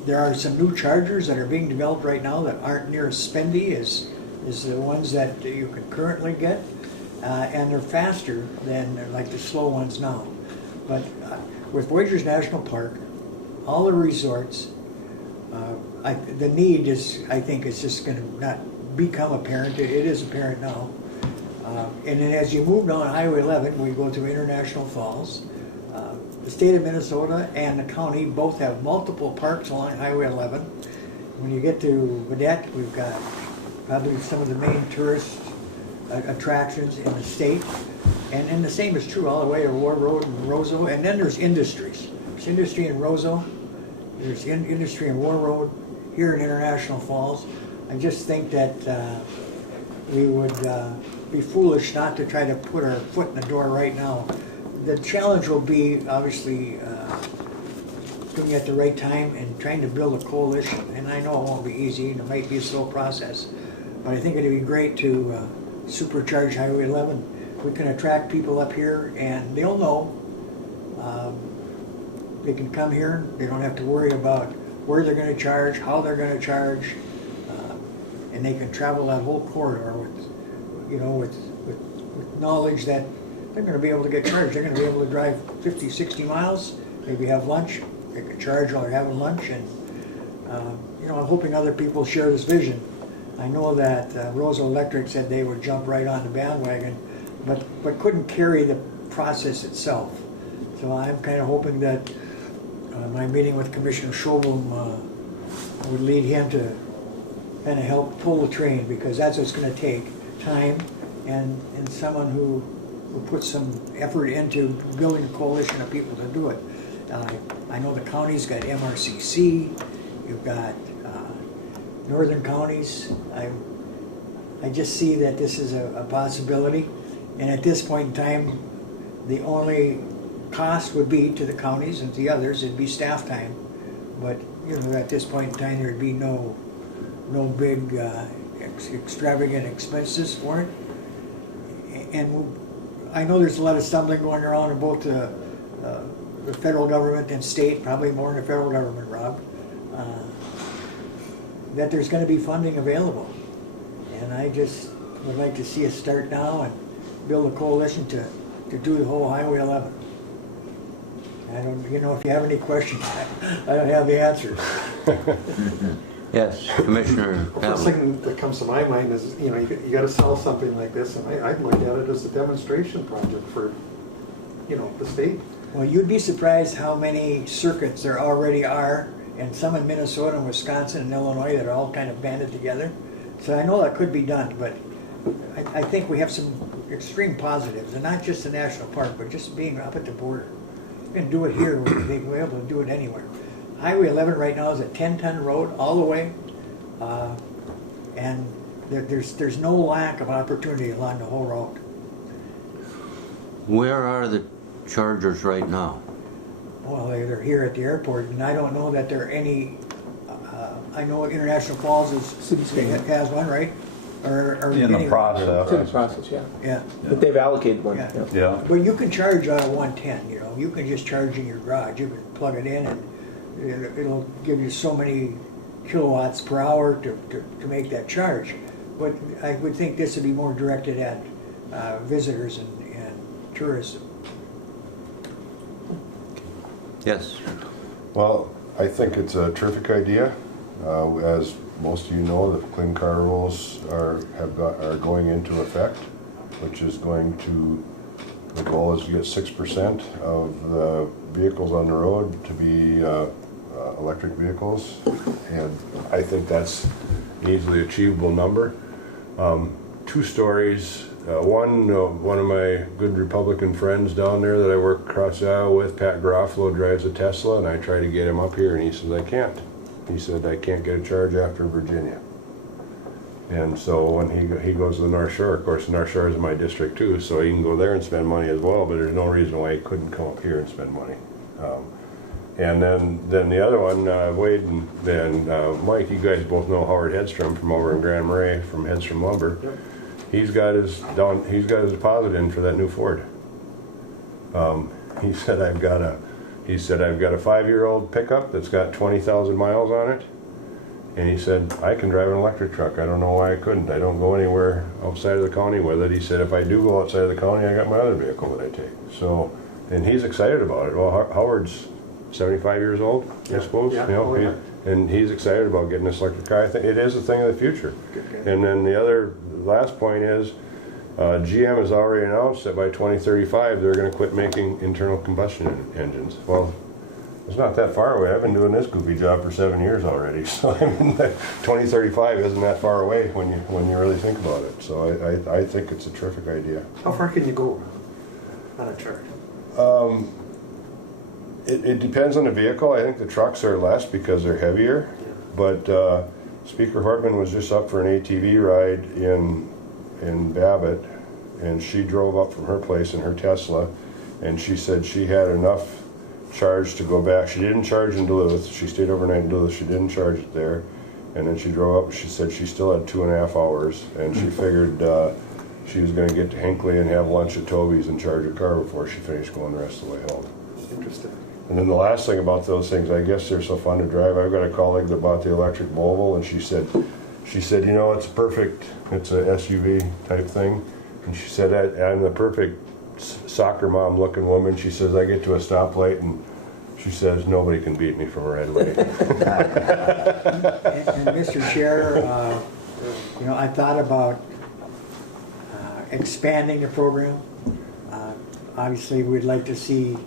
There are some new chargers that are being developed right now that aren't near as spendy as the ones that you can currently get, and they're faster than like the slow ones now. But with Voyageurs National Park, all the resorts, the need is, I think, it's just going to not become apparent. It is apparent now. And then as you move down Highway 11, we go to International Falls. The state of Minnesota and the county both have multiple parks along Highway 11. When you get to Vedette, we've got probably some of the main tourist attractions in the state. And the same is true all the way to War Road and Roseville. And then there's industries. There's industry in Roseville. There's industry in War Road, here in International Falls. I just think that we would be foolish not to try to put our foot in the door right now. The challenge will be, obviously, doing it at the right time and trying to build a coalition. And I know it won't be easy, and it might be a slow process. But I think it'd be great to supercharge Highway 11. We can attract people up here and they'll know. They can come here, they don't have to worry about where they're gonna charge, how they're gonna charge, and they can travel that whole corridor with knowledge that they're gonna be able to get charged. They're gonna be able to drive 50, 60 miles, maybe have lunch, they can charge while they're having lunch, and I'm hoping other people share this vision. I know that Rosa Electric said they would jump right on the bandwagon, but couldn't carry the process itself. So I'm kind of hoping that my meeting with Commissioner Schobel would lead him to kind of help pull the train, because that's what it's going to take, time and someone who put some effort into building a coalition of people to do it. I know the county's got MRCC, you've got northern counties. I just see that this is a possibility, and at this point in time, the only cost would be to the counties and the others, it'd be staff time. But at this point in time, there'd be no big extravagant expenses for it. And I know there's a lot of stumbling going around in both the federal government and state, probably more in the federal government, Rob, that there's going to be funding available. And I just would like to see us start now and build a coalition to do the whole Highway 11. I don't, if you have any questions, I don't have the answers. Yes, Commissioner The first Hamlin. thing that comes to my mind is, you got to sell something like this, and I'd look at it as a demonstration project for, the state. Well, you'd be surprised how many circuits there already are, and some in Minnesota and Wisconsin and Illinois that are all kind of banded together. So I know that could be done, but I think we have some extreme positives, and not just the national park, but just being up at the border. You can do it here, we're able to do it anywhere. Highway 11 right now is a 10-ton road all the way, and there's no lack of opportunity along the whole road. Where are the chargers right now? Well, they're here at the airport, and I don't know that there are any. I know International Falls has one, right? Or In the process. It's in the process, yeah. Yeah. But they've allocated one. Yeah. Yeah. But you can charge 110. You can just charge in your garage. You can plug it in, and it'll give you so many kilowatts per hour to make that charge. But I would think this would be more directed at visitors and tourism. Yes. Well, I think it's a terrific idea. As most of you know, the clean car rules are going into effect, which is going to, the goal is to get 6% of the vehicles on the road to be electric vehicles, and I think that's an easily achievable number. 2 stories. One of my good Republican friends down there that I work across the aisle with, Pat Garofalo, drives a Tesla, and I try to get him up here, and he says, I can't. He said, I can't get a charge after Virginia. And so when he goes to the North Shore, of course, the North Shore is in my district too, so he can go there and spend money as well, but there's no reason why he couldn't come up here and spend money. And then the other one, Wade and Mike, you guys both know Howard Hedstrom from over in Grand Marais from Hedstrom Lumber. Yep. He's got his deposit in for that new Ford. He said I've got a 5-year-old pickup that's got 20,000 miles on it, and he said I can drive an electric truck. I don't know why I couldn't. I don't go anywhere outside of the county with it. He said if I do go outside of the county, I got my other vehicle that I take. So, and he's excited about it. Well, Howard's 75 years old, I suppose. Yeah. And he's excited about getting this electric car. I think it is a thing of the future. Good. And then the last point is, GM has already announced that by 2035 they're going to quit making internal combustion engines. Well, it's not that far away. I've been doing this goofy job for 7 years already. So I mean, 2035 isn't that far away when you really think about it. So I think it's a terrific idea. How far can you go on a charge? It depends on the vehicle. I think the trucks are less because they're heavier. But Speaker Hortman was just up for an ATV ride in Babbitt, and she drove up from her place in her Tesla, and she said she had enough charge to go back. She didn't charge in Duluth. She stayed overnight in Duluth. She didn't charge it there. And then she drove up, she said she still had 2.5 hours, and she figured she was gonna get to Hinckley and have lunch at Toby's and charge her car before she finished going the rest of the way home. Interesting. And then the last thing about those things, I guess they're so fun to drive. I've got a colleague that bought the electric Volvo, and she said, you know, it's perfect. It's a SUV type thing. And she said, I'm the perfect soccer mom looking woman. She says, I get to a stoplight and she says, nobody can beat me from a red light. And Mr. Chair, you know, I thought about expanding the program. Obviously, we'd like to see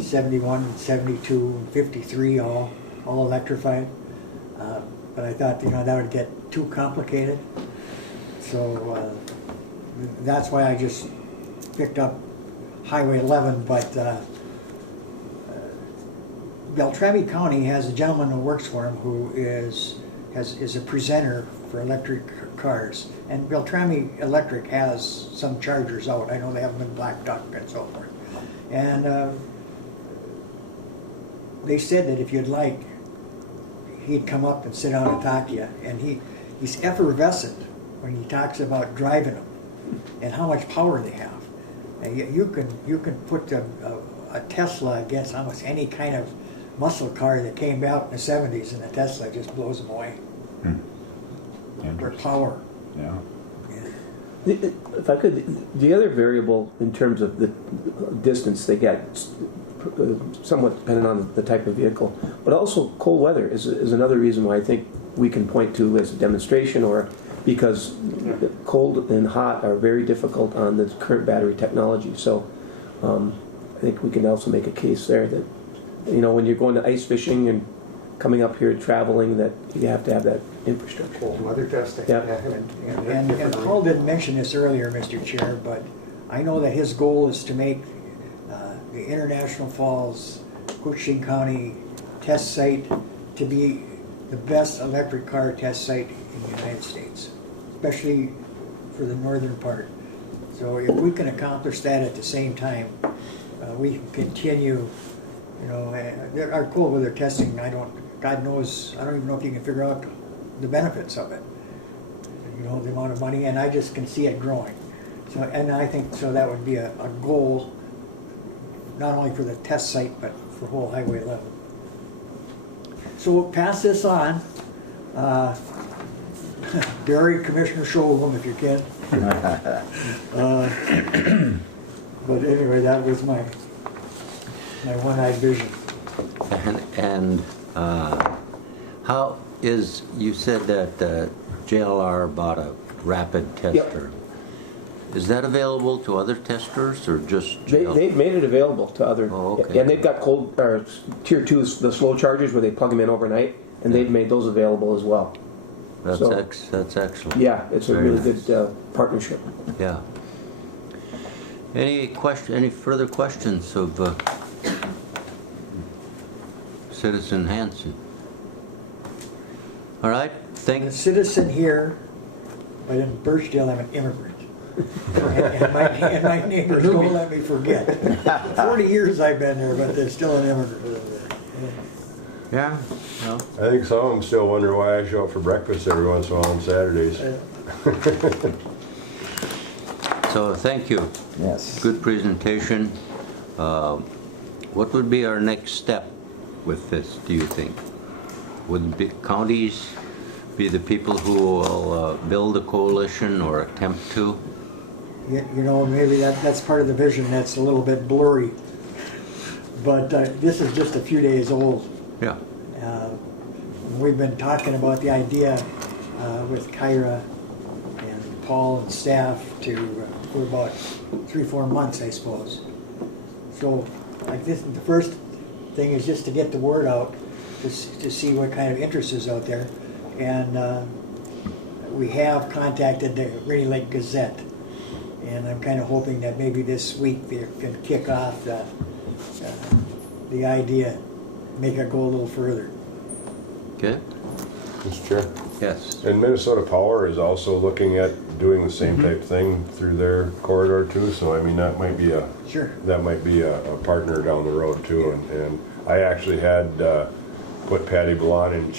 71, 72, and 53 all electrified. But I thought, you know, that would get too complicated. So that's why I just picked up Highway 11. But Beltrami County has a gentleman who works for him who is a presenter for electric cars. And Beltrami Electric has some chargers out. I know they have them in Black Duck and so forth. And they said that if you'd like, he'd come up and sit down and talk to you. And he's effervescent when he talks about driving them and how much power they have. And you can put a Tesla against almost any kind of muscle car that came out in the 70s, and the Tesla just blows them away. For power. Yeah. If I could, the other variable in terms of the distance they get, somewhat dependent on the type of vehicle, but also cold weather is another reason why I think we can point to as a demonstration, or because cold and hot are very difficult on the current battery technology. So I think we can also make a case there that, you know, when you're going to ice fishing and coming up here traveling, that you have to have that infrastructure. Cold weather testing. Yeah. And Paul didn't mention this earlier, Mr. Chair, but I know that his goal is to make the International Falls, Koochiching County test site to be the best electric car test site in the United States, especially for the northern part. So if we can accomplish that at the same time, we can continue, you know, our cold weather testing, God knows, I don't even know if you can figure out the benefits of it. You know, the amount of money, and I just can see it growing. So, and I think, so that would be a goal, not only for the test site, but for whole Highway 11. So we'll pass this on. Barry, Commissioner Scholem, if you can. But anyway, that was my one-eyed vision. And how is, you said that JLR bought a rapid tester. Yep. Is that available to other testers or just JLR? They've made it available to other, okay. And they've got cold, or tier 2s, the slow chargers where they plug them in overnight, and they've made those available as well. That's, so, that's excellent. Yeah, it's a really good partnership. Yeah. Any further questions of Citizen Hanson? All right, I'm a citizen here, but in Birchdale I'm an immigrant. and my neighbors don't let me forget. 40 years I've been there, but they're still an immigrant. Yeah. Well. I think some of them still wonder why I show up for breakfast every once in a while on Saturdays. So thank you. Yes. Good presentation. What would be our next step with this, do you think? Would the counties be the people who will build a coalition or attempt to? You know, maybe that's part of the vision that's a little bit blurry. But this is just a few days old. Yeah. We've been talking about the idea with Kyra and Paul and staff for about 3-4 months, I suppose. So like this, the first thing is just to get the word out to see what kind of interest is out there. And we have contacted the Rainy Lake Gazette. And I'm kind of hoping that maybe this week they can kick off the idea, make it go a little further. Okay. Mr. Chair? Yes. And Minnesota Power is also looking at doing the same type thing through their corridor too. So I mean that might be a partner down the road too. And I actually had put Patty Ballon in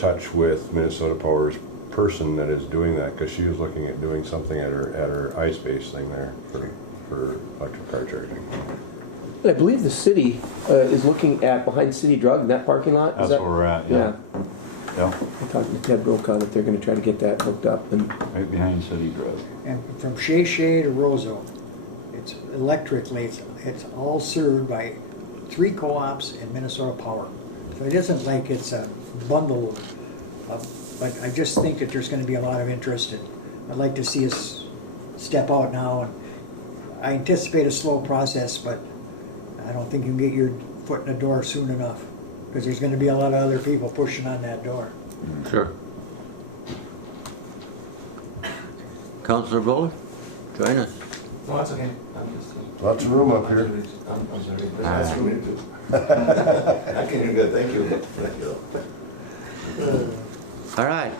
touch with Minnesota Power's person that is doing that, because she was looking at doing something at her iSpace thing there for electric car charging. I believe the city is looking at behind City Drug in that parking lot. That's where we're at, Yeah. Yeah, I'm talking to Ted Brokaw that they're going to try to get that hooked up. And right behind City Drug. And from Shea to Roseau, it's electrically, it's all served by 3 co-ops and Minnesota Power. So it isn't like it's a bundle but I just think that there's going to be a lot of interest, and I'd like to see us step out now. And I anticipate a slow process, but I don't think you can get your foot in the door soon enough, because there's going to be a lot of other people pushing on that door. Sure. Councillor Bowler, join us. No, that's okay. I'm just. Lots of room up here. I'm sorry. That's for me too. I can hear good. Thank you. Thank you. All right.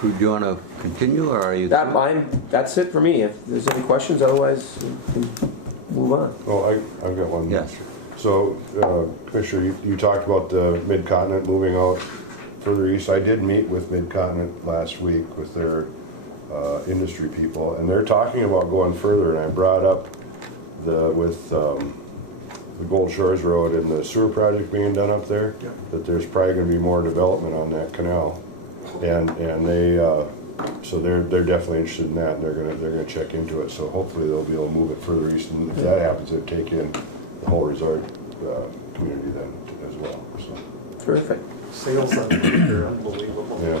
Do you want to continue, or are you? That's it for me. If there's any questions, otherwise we can move on. Oh, I've got one. Yes. So, Commissioner, you talked about the Mid-Continent moving out further east. I did meet with Mid-Continent last week with their industry people, and they're talking about going further, and I brought up with the Gold Shores Road and the sewer project being done up there, that there's probably going to be more development on that canal, and they so they're definitely interested in that, and they're gonna check into it. So hopefully they'll be able to move it further east, and if that happens, it'd take in the whole resort community then as well. So Terrific. Sales on it are unbelievable. yeah.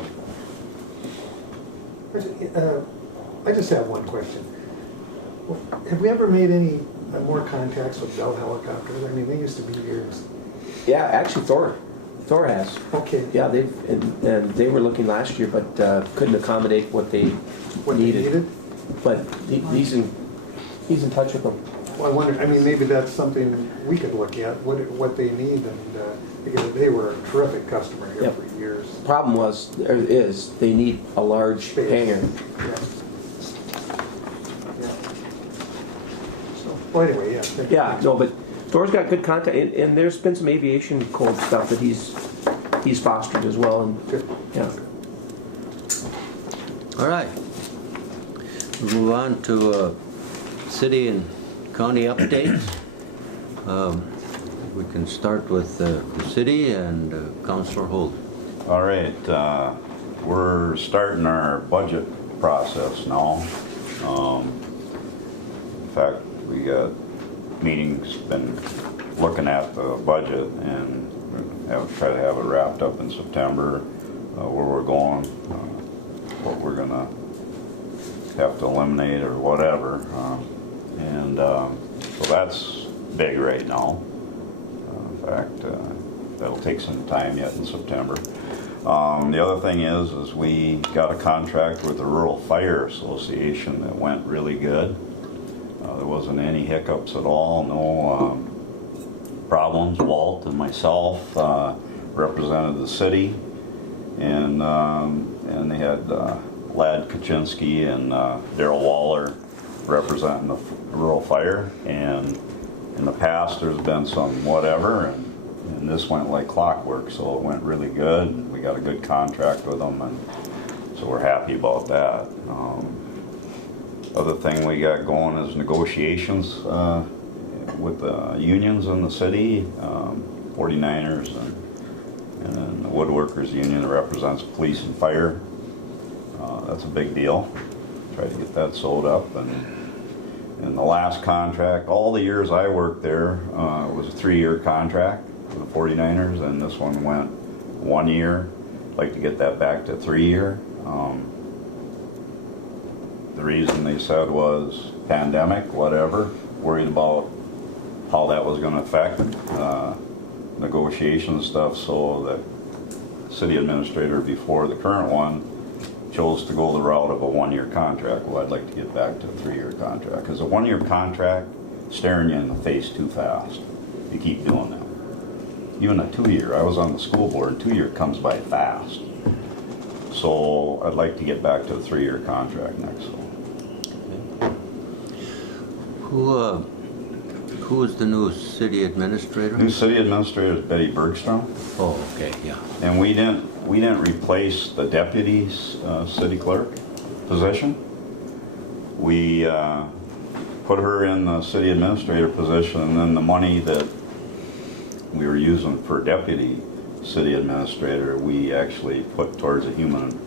I just have one question. Have we ever made any more contacts with Bell Helicopters? I mean, they used to be here. Yeah, actually, Thor has. Okay. Yeah, and they were looking last year, but couldn't accommodate what they needed. But he's in touch with them. Well, I wonder, I mean, maybe that's something we could look at, what they need, and because they were a terrific customer here for years. Problem is they need a large Space. hangar. Yeah. So, well, anyway, yeah. thank you. Yeah, no, but Thor's got good contact, and there's been some aviation code stuff that he's fostered as well, and Good. yeah. All right. We'll move on to city and county updates. We can start with the city and Councillor Holt. All right, we're starting our budget process now. In fact, we got meetings, been looking at the budget, and try to have it wrapped up in September, where we're going, what we're gonna have to eliminate or whatever. So that's big right now. In fact, that'll take some time yet in September. The other thing is we got a contract with the Rural Fire Association that went really good. There wasn't any hiccups at all, no problems. Walt and myself represented the city, and they had Lad Kaczynski and Daryl Waller representing the Rural Fire. And in the past there's been some whatever, and this went like clockwork, so it went really good. We got a good contract with them, and so we're happy about that. Other thing we got going is negotiations with the unions in the city, 49ers and the Woodworkers Union that represents police and fire. That's a big deal. Try to get that sold up. And the last contract, all the years I worked there, was a 3-year contract for the 49ers, and this one went 1 year. I'd like to get that back to 3-year. The reason they said was pandemic, whatever, worried about how that was going to affect negotiation stuff, so that city administrator before the current one chose to go the route of a 1-year contract. Well, I'd like to get back to a 3-year contract, because a 1-year contract staring you in the face too fast. You keep doing that. Even a 2-year, I was on the school board, 2-year comes by fast. So I'd like to get back to a 3-year contract next fall. Who is the new city administrator? New city administrator is Betty Bergstrom. Oh, okay, yeah. And we didn't replace the deputy's city clerk position. We put her in the city administrator position, and then the money that we were using for deputy city administrator, we actually put towards a human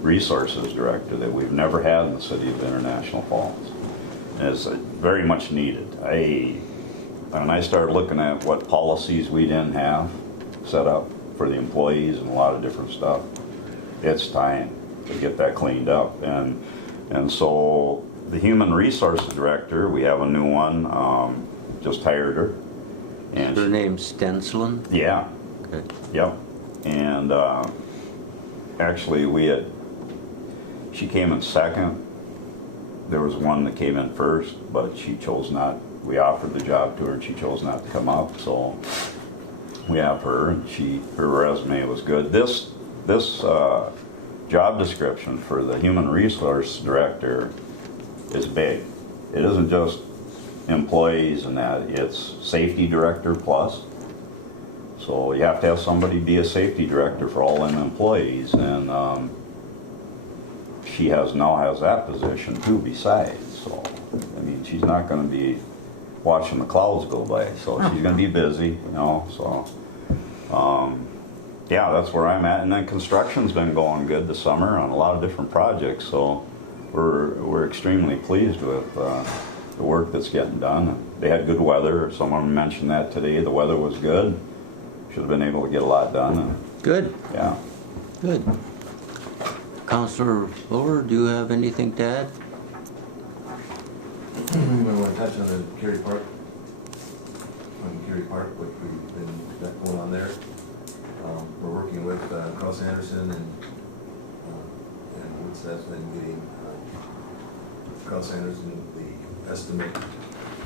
resources director that we've never had in the city of International Falls. And it's very much needed. When I started looking at what policies we didn't have set up for the employees and a lot of different stuff, it's time to get that cleaned up. And so the human resources director, we have a new one, just hired her. And Her name's Stenslin? yeah, Okay. yep. And actually she came in second. There was one that came in first, but she chose not. We offered the job to her and she chose not to come up, so we have her, and her resume was good. This job description for the human resource director is big. It isn't just employees and that, it's safety director plus. So you have to have somebody be a safety director for all them employees, and she now has that position too besides. So, I mean, she's not gonna be watching the clouds go by, so she's gonna be busy, you know, so. Yeah, that's where I'm at. And then construction's been going good this summer on a lot of different projects, so we're extremely pleased with the work that's getting done. They had good weather. Someone mentioned that today. The weather was good. Should have been able to get a lot done. Good, Yeah. good. Councillor Fuller, do you have anything to add? We might want to touch on the Cary Park. On Cary Park, what we've got going on there. We're working with Cross Anderson and what's that's been getting Cross Anderson the estimate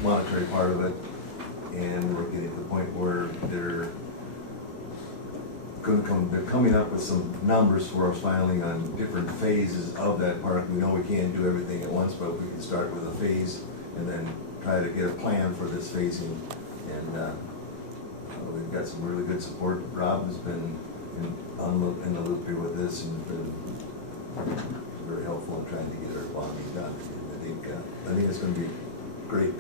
monetary part of it, and we're getting to the point where they're coming up with some numbers for us finally on different phases of that park. We know we can't do everything at once, but we can start with a phase and then try to get a plan for this phasing. And we've got some really good support. Rob has been in the loop here with this and been very helpful in trying to get our bonding done. I think it's going to be a great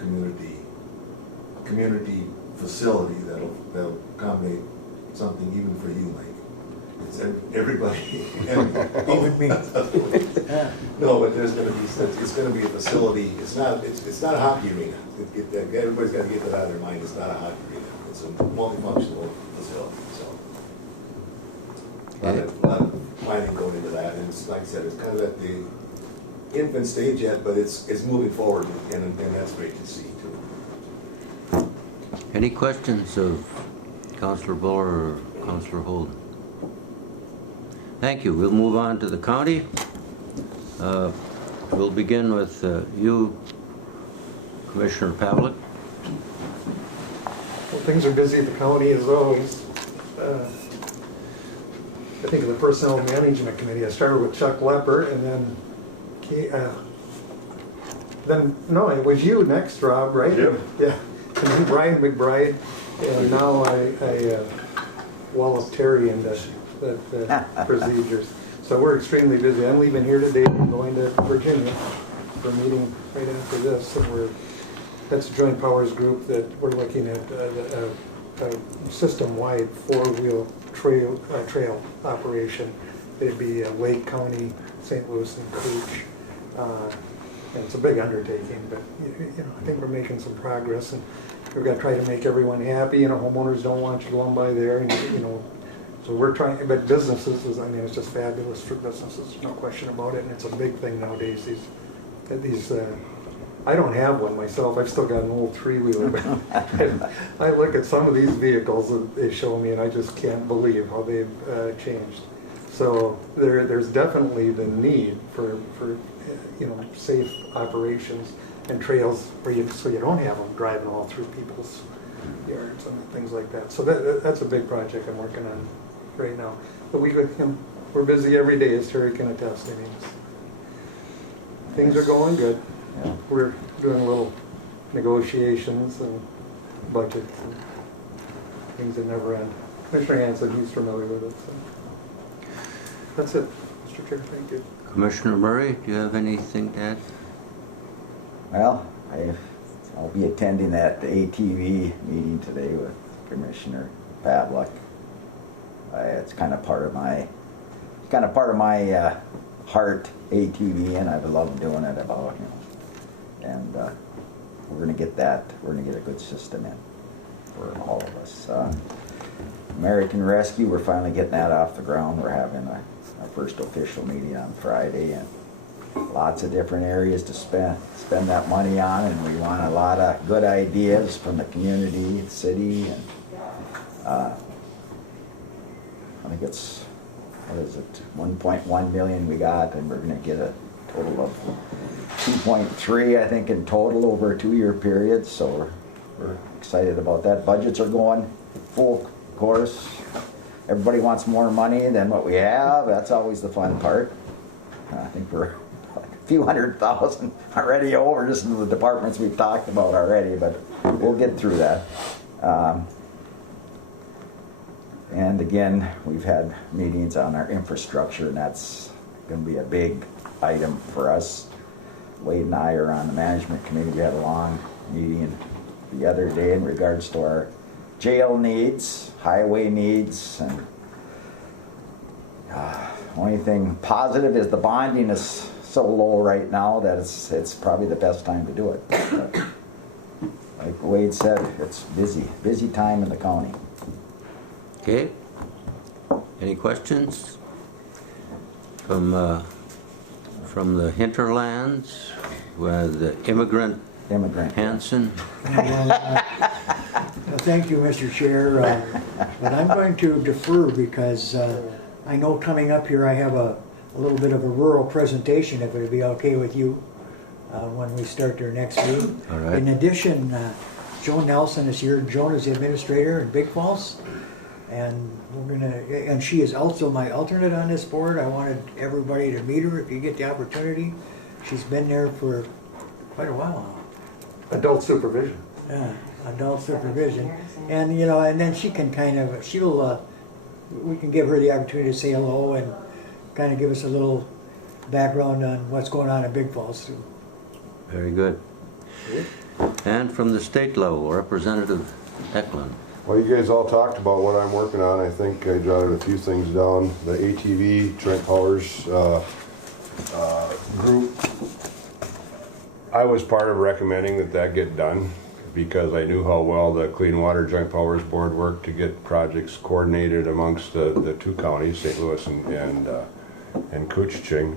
community facility that'll accommodate something even for you, Mike. It's everybody. Even me. No, but there's going to be, it's going to be a facility. It's not a hockey arena. Everybody's got to get that out of their mind. It's not a hockey arena. It's a multifunctional facility. So a lot of planning going into that, and it's, like I said, it's kind of at the infant stage yet, but it's moving forward, and that's great to see too. Any questions of Councillor Buller or Councillor Holden? Thank you. We'll move on to the county. We'll begin with you, Commissioner Pavlik. Well, things are busy at the county as always. I think of the Personnel Management Committee, I started with Chuck Lepper, and then no, it was you next, Rob, right? Yep. Yeah. And then Brian McBride, and now I wallop Terry into the procedures. So we're extremely busy. I'm leaving here today, I'm going to Virginia for a meeting right after this, and that's a joint powers group that we're looking at a system-wide four-wheel trail operation. It'd be Lake County, St. Louis, and Cooch. And it's a big undertaking, but I think we're making some progress, and we've got to try to make everyone happy. Homeowners don't want you going by there, and so we're trying. But businesses it's just fabulous for businesses, no question about it, and it's a big thing nowadays. These I don't have one myself. I've still got an old three-wheeler, but I look at some of these vehicles that they show me, and I just can't believe how they've changed. So there's definitely the need for safe operations and trails so you don't have them driving all through people's yards and things like that. So that's a big project I'm working on right now. But we're busy every day, as Terry can attest. Things are going good. Yeah. We're doing little negotiations and budget, and things that never end. Commissioner Hanson, he's familiar with it, so. That's it, Mr. Chair, thank you. Commissioner Murray, do you have anything to add? Well, I'll be attending that ATV meeting today with Commissioner Pavlik. It's kind of part of my heart, ATV, and I've loved doing it about, and we're gonna get a good system in for all of us. American Rescue, we're finally getting that off the ground. We're having our first official meeting on Friday, and lots of different areas to spend that money on, and we want a lot of good ideas from the community, the city, and I think it's, what is it, 1.1 million we got, and we're going to get a total of 2.3, I think, in total over a 2-year period, so we're excited about that. Budgets are going full course. Everybody wants more money than what we have. That's always the fun part. I think we're like a few $100,000 already over just in the departments we've talked about already, but we'll get through that. And again, we've had meetings on our infrastructure, and that's going to be a big item for us. Wade and I are on the management committee. We had a long meeting the other day in regards to our jail needs, highway needs, and only thing positive is the bonding is so low right now that it's probably the best time to do it. But like Wade said, it's busy time in the county. Okay. Any questions from the hinterlands with the immigrant Hanson? Thank you, Mr. Chair. But I'm going to defer because I know coming up here I have a little bit of a rural presentation, if it would be okay with you, when we start our next meeting. All right. In addition, Joan Nelson is here. Joan is the administrator in Big Falls, and and she is also my alternate on this board. I wanted everybody to meet her if you get the opportunity. She's been there for quite a while now. Adult supervision. Yeah, adult supervision, and and then she can we can give her the opportunity to say hello and kind of give us a little background on what's going on in Big Falls too. Very good. And from the state level, Representative Eklund. Well, you guys all talked about what I'm working on. I think I jotted a few things down. The ATV, Trent Powers group. I was part of recommending that get done because I knew how well the Clean Water Joint Powers Board worked to get projects coordinated amongst the two counties, St. Louis and Koochiching.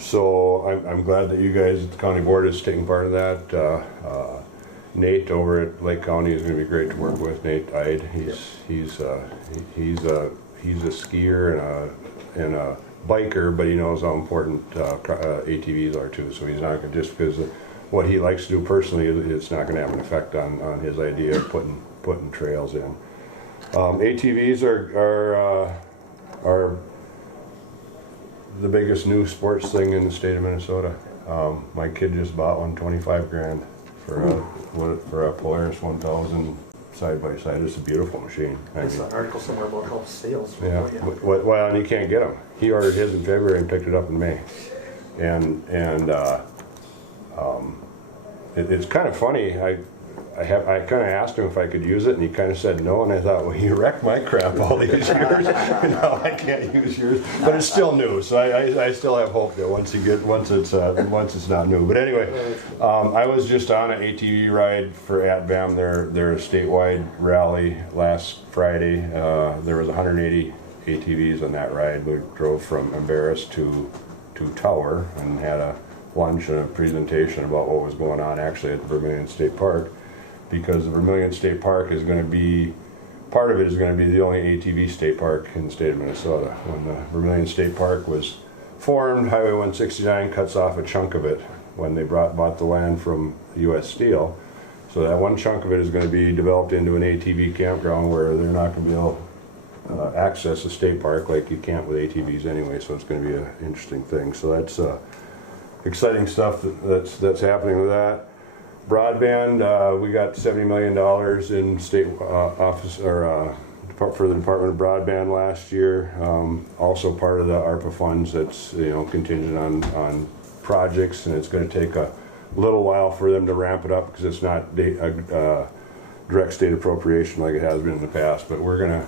So I'm glad that you guys at the county board is taking part of that. Nate over at Lake County is going to be great to work with. Nate Ide, he's a skier and a biker, but he knows how important ATVs are too. So he's not going to, just because what he likes to do personally, it's not going to have an effect on his idea of putting trails in. ATVs are the biggest new sports thing in the state of Minnesota. My kid just bought one, 25 grand for a Polaris 1000 side by side. It's a beautiful machine. There's an article somewhere about how sales. Yeah. Well, and you can't get them. He ordered his in February and picked it up in May. It's kind of funny. I kind of asked him if I could use it, and he kind of said no. And I thought, well, you wrecked my crap all these years. No, I can't use yours. But it's still new, so I still have hope that once it's not new. But anyway, I was just on an ATV ride for ATVAM, their statewide rally last Friday. There was 180 ATVs on that ride. We drove from Embarrass to Tower and had a lunch and a presentation about what was going on actually at the Vermilion State Park. Because the Vermilion State Park is going to be, part of it is going to be the only ATV state park in the state of Minnesota. When the Vermilion State Park was formed, Highway 169 cuts off a chunk of it when they bought the land from U.S. Steel. So that one chunk of it is going to be developed into an ATV campground where they're not going to be able to access a state park like you can't with ATVs anyway. So it's going to be an interesting thing. So that's exciting stuff that's happening with that. Broadband, we got $70 million in state office or for the Department of Broadband last year. Also part of the ARPA funds that's contingent on projects, and it's going to take a little while for them to ramp it up because it's not direct state appropriation like it has been in the past. But we're gonna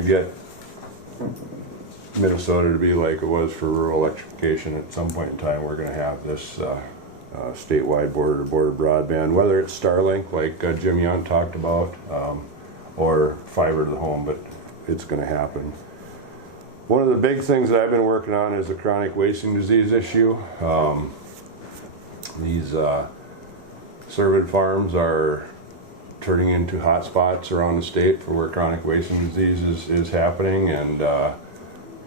get Minnesota to be like it was for rural electrification. At some point in time, we're gonna have this statewide border broadband, whether it's Starlink like Jim Young talked about, or fiber to the home, but it's gonna happen. One of the big things that I've been working on is the chronic wasting disease issue. These cervid farms are turning into hot spots around the state for where chronic wasting disease is happening, and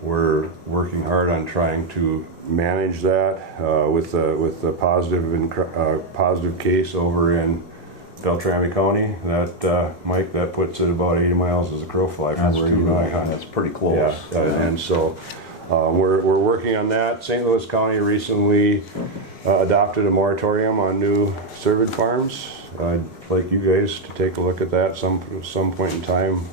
we're working hard on trying to manage that with the positive case over in Beltrami County. That Mike, that puts it about 80 miles as a crow fly from where you and I hunt. That's pretty close. Yeah, and so we're working on that. St. Louis County recently adopted a moratorium on new cervid farms. I'd like you guys to take a look at that some point in time.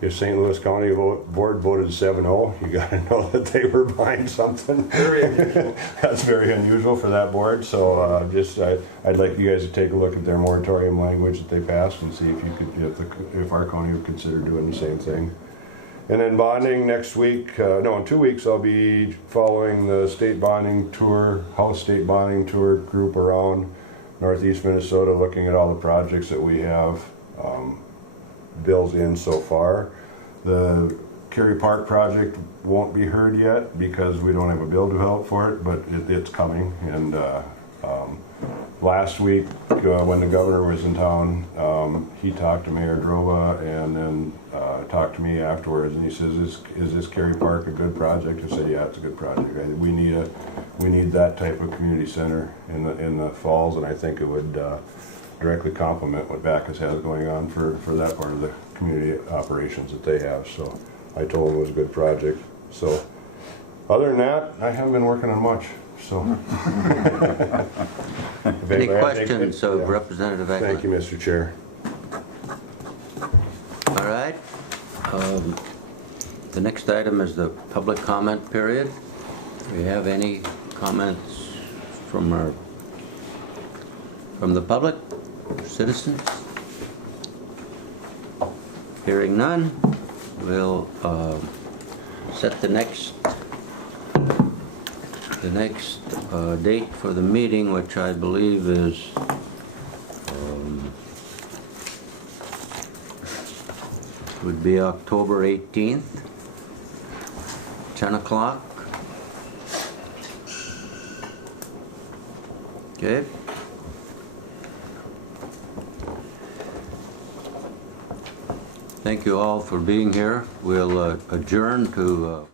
If St. Louis County board voted 7-0, you got to know that they were behind something. Very unusual. That's very unusual for that board. So I'd like you guys to take a look at their moratorium language that they passed and see if our county would consider doing the same thing. And then bonding next week. In 2 weeks I'll be following the state bonding tour, House state bonding tour group around Northeast Minnesota, looking at all the projects that we have bills in so far. The Cary Park project won't be heard yet because we don't have a bill developed for it, but it's coming. And last week when the governor was in town, he talked to Mayor Droba and then talked to me afterwards, and he says, is this Cary Park a good project? I said, yeah, it's a good project. We need that type of community center in the falls, and I think it would directly complement what Bacchus has going on for that part of the community operations that they have. So I told him it was a good project. So other than that, I haven't been working on much. So Any questions of Representative Eklund? Thank you, Mr. Chair. All right. The next item is the public comment period. Do we have any comments from the public, citizens? Hearing none, we'll set the next date for the meeting, which I believe is would be October 18th, 10 o'clock. Okay. Thank you all for being here. We'll adjourn to